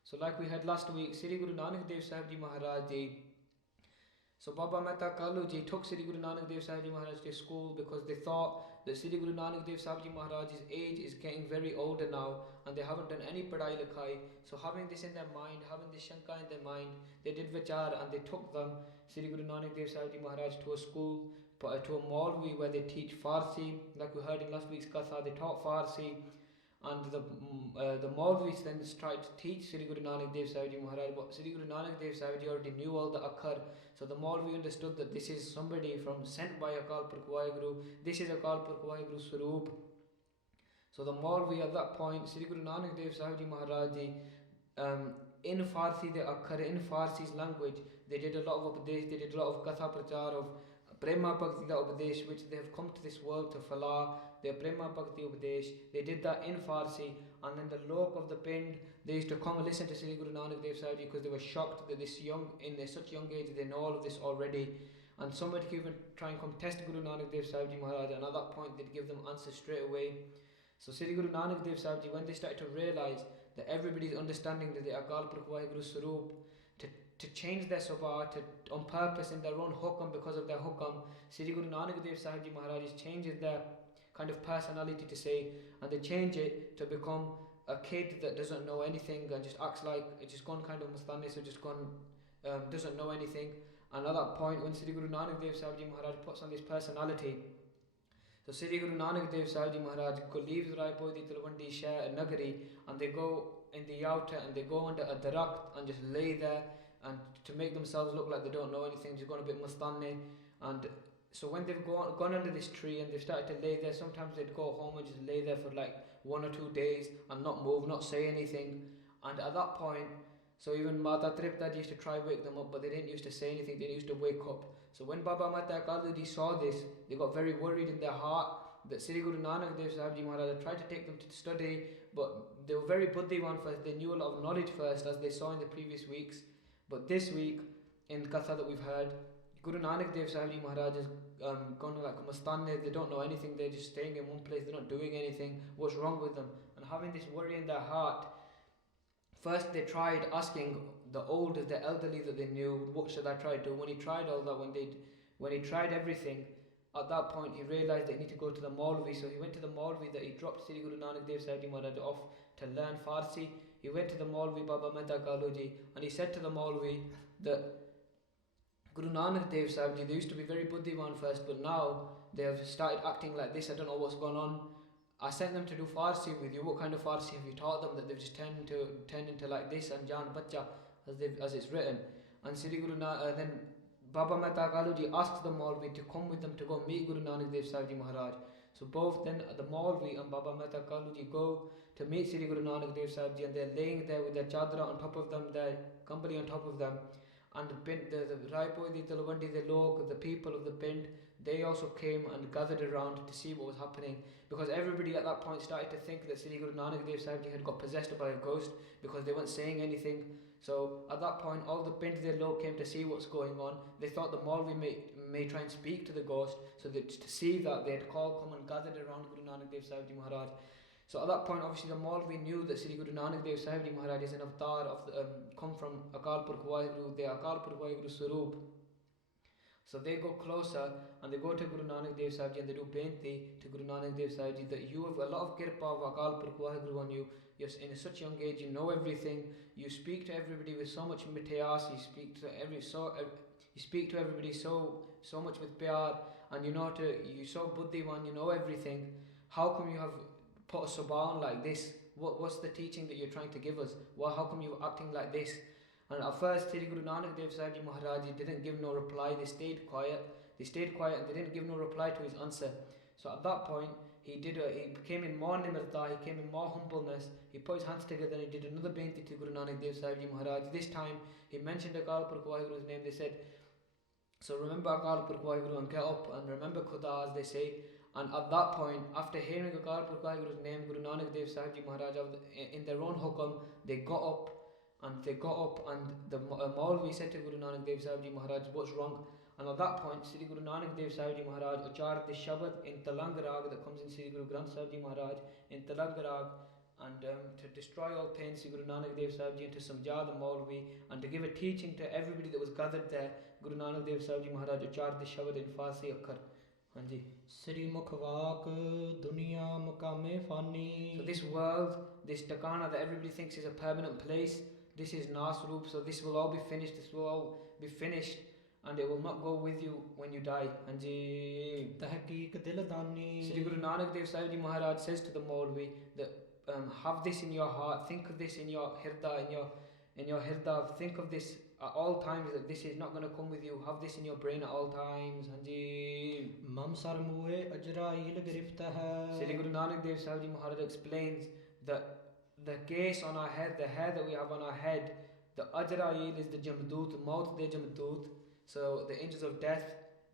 so like we had last week, Sri Guru Nanak Dev Sahib Ji Maharaj Ji. So Baba Mehta Kalu Ji took Sri Guru Nanak Dev Sahib Ji Maharaj to school because they thought that Sri Guru Nanak Dev Sahib Ji Maharaj's age is getting very older now and they haven't done any padai likhai. So having this in their mind, having this shanka in their mind, they did vichar and they took them, Sri Guru Nanak Dev Sahib Ji Maharaj, to a school, to a Maulvi where they teach Farsi. Like we heard in last week's Katha, they taught Farsi. and the Maulvis then tried to teach Sri Guru Nanak Dev Sahib Ji Maharaj, but Sri Guru Nanak Dev Sahib Ji already knew all the Akhar, so the Maulvi understood that this is somebody from sent by Akal Purkh Waheguru, this is Akal Purkh Waheguru Swaroop. So the Maulvi at that point, Sri Guru Nanak Dev Sahib Ji Maharaj Ji, in Farsi, the Akhar, in Farsi's language, they did a lot of Upadesh, they did a lot of Katha Prachar, of Prema Bhakti Upadesh, which they have come to this world to follow, their Prema Bhakti Upadesh. They did that in Farsi, and then the Lok of the Pind, they used to come and listen to Sri Guru Nanak Dev Sahib Ji because they were shocked that in such young age, they know all of this already. And somebody could even try and come test Guru Nanak Dev Sahib Ji Maharaj, and at that point they'd give them answers straight away. So Sri Guru Nanak Dev Sahib Ji, when they started to realise that everybody's understanding that the Akal Purkh Waheguru Swaroop, to change their sabha on purpose in their own hukam because of their hukam, Sri Guru Nanak Dev Sahib Ji Maharaj is changing their kind of personality to say, and they change it to become a kid that doesn't know anything and just acts like it's just gone kind of mustani, so just gone doesn't know anything. And at that point, when Sri Guru Nanak Dev Sahib Ji Maharaj puts on this personality, so Sri Guru Nanak Dev Sahib Ji Maharaj leaves Raipur di Talwandi Shah Nagari, and they go in the outer and they go under a darakht and just lay there, and to make themselves look like they don't know anything, just gone a bit mustani. And so when they've gone under this tree and they've started to lay there, sometimes they'd go home and just lay there for like 1 or 2 days and not move, not say anything. And at that point, so even Mata Tripta used to try wake them up, but they didn't used to say anything, they used to wake up. So when Baba Mata Kaluji saw this, they got very worried in their heart that Sri Guru Nanak Dev Sahib Ji Maharaj tried to take them to study, but they were very buddhiwan first, they knew a lot of knowledge first, as they saw in the previous weeks. But this week, in Katha that we've heard, Guru Nanak Dev Sahib Ji Maharaj is gone like Mastane, they don't know anything, they're just staying in one place, they're not doing anything, what's wrong with them? And having this worry in their heart, first they tried asking the old, the elderly that they knew, what should I try to do? When he tried all that, when he tried everything, at that point he realised that he needed to go to the Maulvi, so he went to the Maulvi, that he dropped Sri Guru Nanak Dev Sahib Ji Maharaj off to learn Farsi. He went to the Maulvi Baba Mehta Kaluji, and he said to the Maulvi that Guru Nanak Dev Sahib Ji, they used to be very buddhiwan first, but now they have started acting like this, I don't know what's going on. I sent them to do Farsi with you, what kind of Farsi have you taught them that they've just turned into like this, and Jan Bacha, as it's written. And Sri Guru then Baba Mehta Kaluji asked the Maulvi to come with them to go meet Guru Nanak Dev Sahib Ji Maharaj. So both then the Maulvi and Baba Mehta Kaluji go to meet Sri Guru Nanak Dev Sahib Ji, and they're laying there with their chadra on top of them, their kambali on top of them, and the Raipur, the Talwandi, the Lok, the people of the Pind, they also came and gathered around to see what was happening, because everybody at that point started to think that Sri Guru Nanak Dev Sahib Ji had got possessed by a ghost, because they weren't saying anything. So at that point, all the Pind, the Lok came to see what's going on. They thought the Maulvi may try and speak to the ghost, so that to see that, they had come and gathered around Guru Nanak Dev Sahib Ji Maharaj. So at that point, obviously the Maulvi knew that Sri Guru Nanak Dev Sahib Ji Maharaj is an avatar of come from Akal Purkh Waheguru, the Akal Purkh Waheguru Swaroop. So they go closer and they go to Guru Nanak Dev Sahib Ji, and they do benti to Guru Nanak Dev Sahib Ji that you have a lot of kirpa of Akal Purkh Waheguru on you. You're in such a young age, you know everything. You speak to everybody with so much mithayas. You speak to everybody so much with pyar, and you so buddhiwan, you know everything. How come you have put a sabha on like this? What's the teaching that you're trying to give us? How come you're acting like this? And at first, Sri Guru Nanak Dev Sahib Ji Maharaj didn't give no reply. They stayed quiet and they didn't give no reply to his answer. So at that point, he became in more nimirta, he came in more humbleness. He put his hands together and he did another benti to Guru Nanak Dev Sahib Ji Maharaj. This time, he mentioned Akal Purkh Waheguru's name. They said, so remember Akal Purkh Waheguru and get up and remember Khuda, as they say. And at that point, after hearing Akal Purkh Waheguru's name, Guru Nanak Dev Sahib Ji Maharaj, in their own hukam, they got up and the Maulvi said to Guru Nanak Dev Sahib Ji Maharaj, what's wrong? And at that point, Sri Guru Nanak Dev Sahib Ji Maharaj uchared the Shabad in Talang Rag that comes in Sri Guru Granth Sahib Ji Maharaj in Talang Rag, and to destroy all pain, Sri Guru Nanak Dev Sahib Ji, and to samjha the Maulvi, and to give a teaching to everybody that was gathered there. Guru Nanak Dev Sahib Ji Maharaj uchared the Shabad in Farsi Akhar. Hanji. Sri Mukhwak Dunya Mukame Fani. So this world, this takana that everybody thinks is a permanent place, this is Nasroop, so this will all be finished, and it will not go with you when you die. Hanji. Tahqiq Dildani. Sri Guru Nanak Dev Sahib Ji Maharaj says to the Maulvi that have this in your heart, think of this in your hirda, in your hirda, think of this at all times, that this is not going to come with you. Have this in your brain at all times. Hanji. Mam sar moe ajrail girift hai. Sri Guru Nanak Dev Sahib Ji Maharaj explains that the case on our head, the hair that we have on our head, the Ajrail is the Jamdut, Maut de Jamdut. So the angels of death,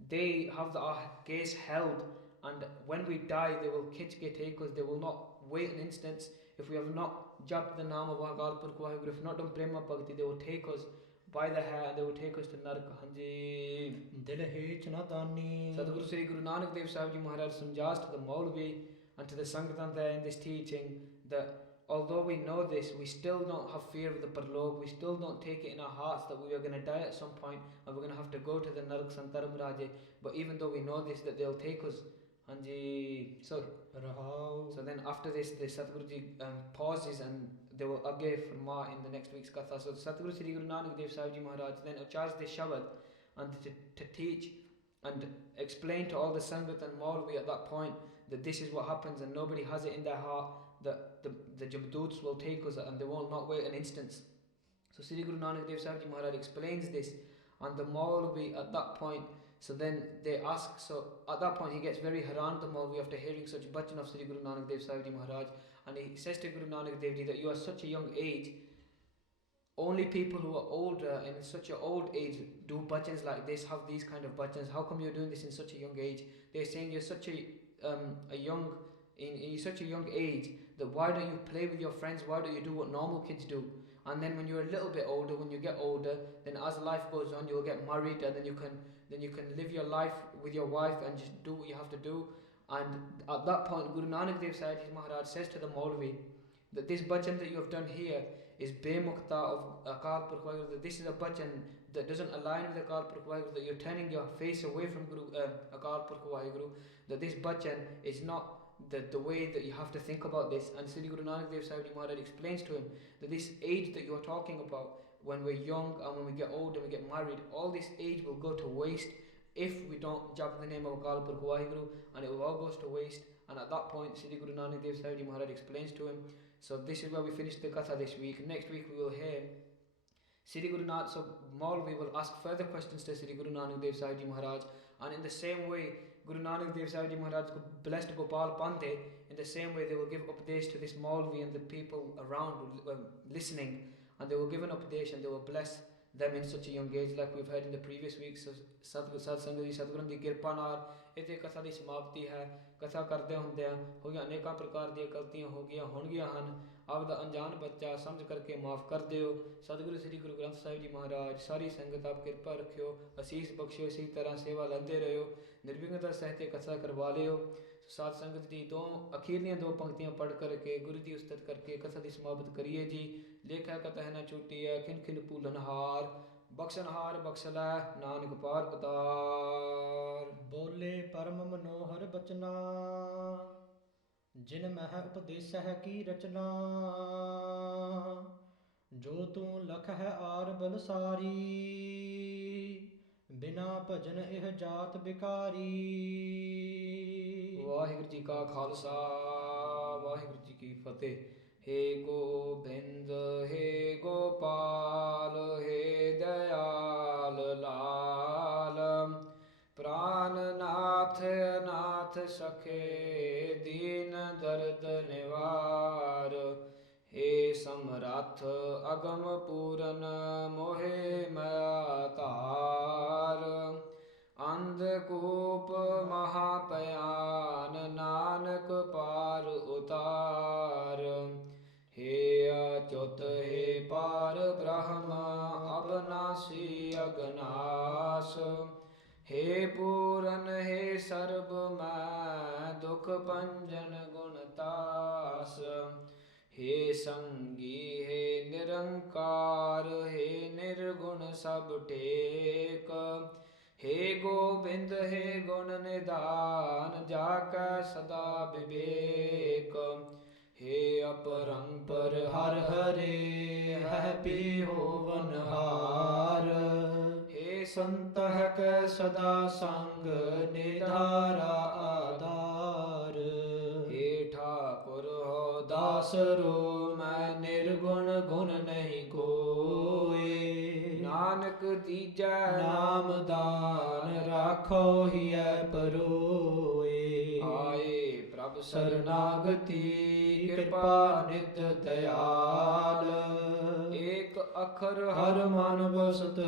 they have our case held, and when we die, they will take us. They will not wait an instant. If we have not japped the name of Akal Purkh Waheguru, if not done Prema Bhakti, they will take us by the hair and they will take us to Narak. Hanji. Dil hech na dani. Sadhguru Sri Guru Nanak Dev Sahib Ji Maharaj suggests to the Maulvi and to the Sangatam there in this teaching that although we know this, we still don't have fear of the Parlok, we still don't take it in our hearts that we are going to die at some point and we're going to have to go to the Narak Santaram Raje. But even though we know this, that they'll take us. Hanji. So then after this, the Satguruji pauses and they will again forma in the next week's Katha. So Satguru Sri Guru Nanak Dev Sahib Ji Maharaj then uttars this Shabad and to teach and explain to all the Sangat and Maulvi at that point that this is what happens and nobody has it in their heart that the Jamduts will take us and they will not wait an instant. So Sri Guru Nanak Dev Sahib Ji Maharaj explains this and the Maulvi at that point, so then they ask, so at that point he gets very haran, the Maulvi, after hearing such bhajan of Sri Guru Nanak Dev Sahib Ji Maharaj, and he says to Guru Nanak Dev Ji that you are such a young age, only people who are older and in such an old age do bhajans like this, have these kind of bhajans. How come you're doing this in such a young age? They're saying you're such in such a young age that why don't you play with your friends, why don't you do what normal kids do? And then when you're a little bit older, when you get older, then as life goes on, you'll get married and then you can live your life with your wife and just do what you have to do. And at that point, Guru Nanak Dev Sahib Ji Maharaj says to the Maulvi that this bhajan that you have done here is Bemukta of Akal Purkh Waheguru, that this is a bhajan that doesn't align with Akal Purkh Waheguru, that you're turning your face away from Akal Purkh Waheguru, that this bhajan is not the way that you have to think about this. And Sri Guru Nanak Dev Sahib Ji Maharaj explains to him that this age that you are talking about, when we're young and when we get old and we get married, all this age will go to waste if we don't jap the name of Akal Purkh Waheguru, and it will all goes to waste. And at that point, Sri Guru Nanak Dev Sahib Ji Maharaj explains to him. So this is where we finish the Katha this week. Next week we will hear Sri Guru Nanak, so Maulvi will ask further questions to Sri Guru Nanak Dev Sahib Ji Maharaj, and in the same way Guru Nanak Dev Sahib Ji Maharaj blessed Gopal Pandey, in the same way they will give updates to this Maulvi and the people around listening, and they will give an update and they will bless them in such a young age, like we've heard in the previous weeks. So Satsangat Ji Satguru di Kirpa naal इतने कथा की समाप्ति है. कथा करते होंदे हो गया अनेक प्रकार दी गलतियां हो गया होणगियां हन. आपदा अनजान बच्चा समझ करके माफ़ कर दियो. सतगुरु श्री गुरु ग्रंथ साहिब जी महाराज सारी संगत आप कृपा रखियो, असीस बख्शियो, इसी तरह सेवा लेंदे रहियो, निर्विघ्नता सहते कथा करवा लियो. साध संगत जी दो अखीरलियां दो पंक्तियां पढ़ करके गुरु की उस्तत करके कथा की समाप्त करिए जी. लेखा कथा है ना छूटी है खिन खिन भूलनहार, बख्शनहार बख्शलै नानक पार उतार. बोले परम मनोहर बचना, जिन मह उपदेश है की रचना. जो तू लख है आर बलसारी, बिना भजन एह जात बिकारी. वाहिगुरु जी का खालसा, वाहिगुरु जी की फतेह. हे गोबिंद हे गोपाल हे दयाल लाल, प्राणनाथ नाथ सखे दीन दर्द निवार. हे समरथ अगम पूरन मोहे मयातार. अंधकूप महापयान नानक पार उतार. हे अच्युत हे पार ब्रह्म अविनाशी अगनाश. हे पूरन हे सर्ब मैं दुख भंजन गुणतास. हे संगी हे निरंकार हे निर्गुण सब टेक. हे गोबिंद हे गुण निधान जाकै सदा विवेक. हे अपरंपर हर हरे है पी होवनहार. हे संत कै सदा संग निधारा आधार. हे ठाकुर हो दास ਆਸਰੋ ਮੈਂ ਨਿਰਗੁਣ ਗੁਣ ਨਹੀਂ ਕੋਏ। ਨਾਨਕ ਦੀਜੈ ਨਾਮ ਦਾਨ ਰਾਖੋ ਹੀਐ ਪਰੋਏ। ਆਏ ਪ੍ਰਭ ਸਰਨਾਗਤੀ ਕਿਰਪਾ ਨਿਤ ਦਇਆਲ। ਏਕ ਅਖਰ ਹਰ ਮਨ ਬਸਤ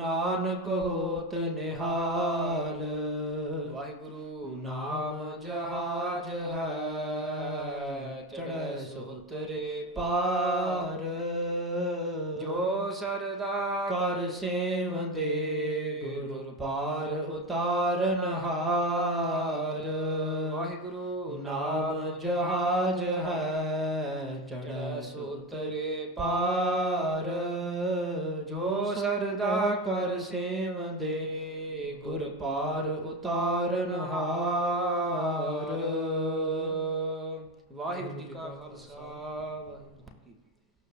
ਨਾਨਕ ਹੋਤ ਨਿਹਾਲ। ਵਾਹਿਗੁਰੂ ਨਾਮ ਜਹਾਜ ਹੈ ਚੜ੍ਹੈ ਸੁਤਰੇ ਪਾਰ। ਜੋ ਸਰਦਾ ਕਰ ਸੇਵੰਦੇ ਗੁਰ ਪਾਰ ਉਤਾਰਨ ਹਾਰ। ਵਾਹਿਗੁਰੂ ਨਾਮ ਜਹਾਜ ਹੈ ਚੜ੍ਹੈ ਸੁਤਰੇ ਪਾਰ। ਜੋ ਸਰਦਾ ਕਰ ਸੇਵੰਦੇ ਗੁਰ ਪਾਰ ਉਤਾਰਨ ਹਾਰ।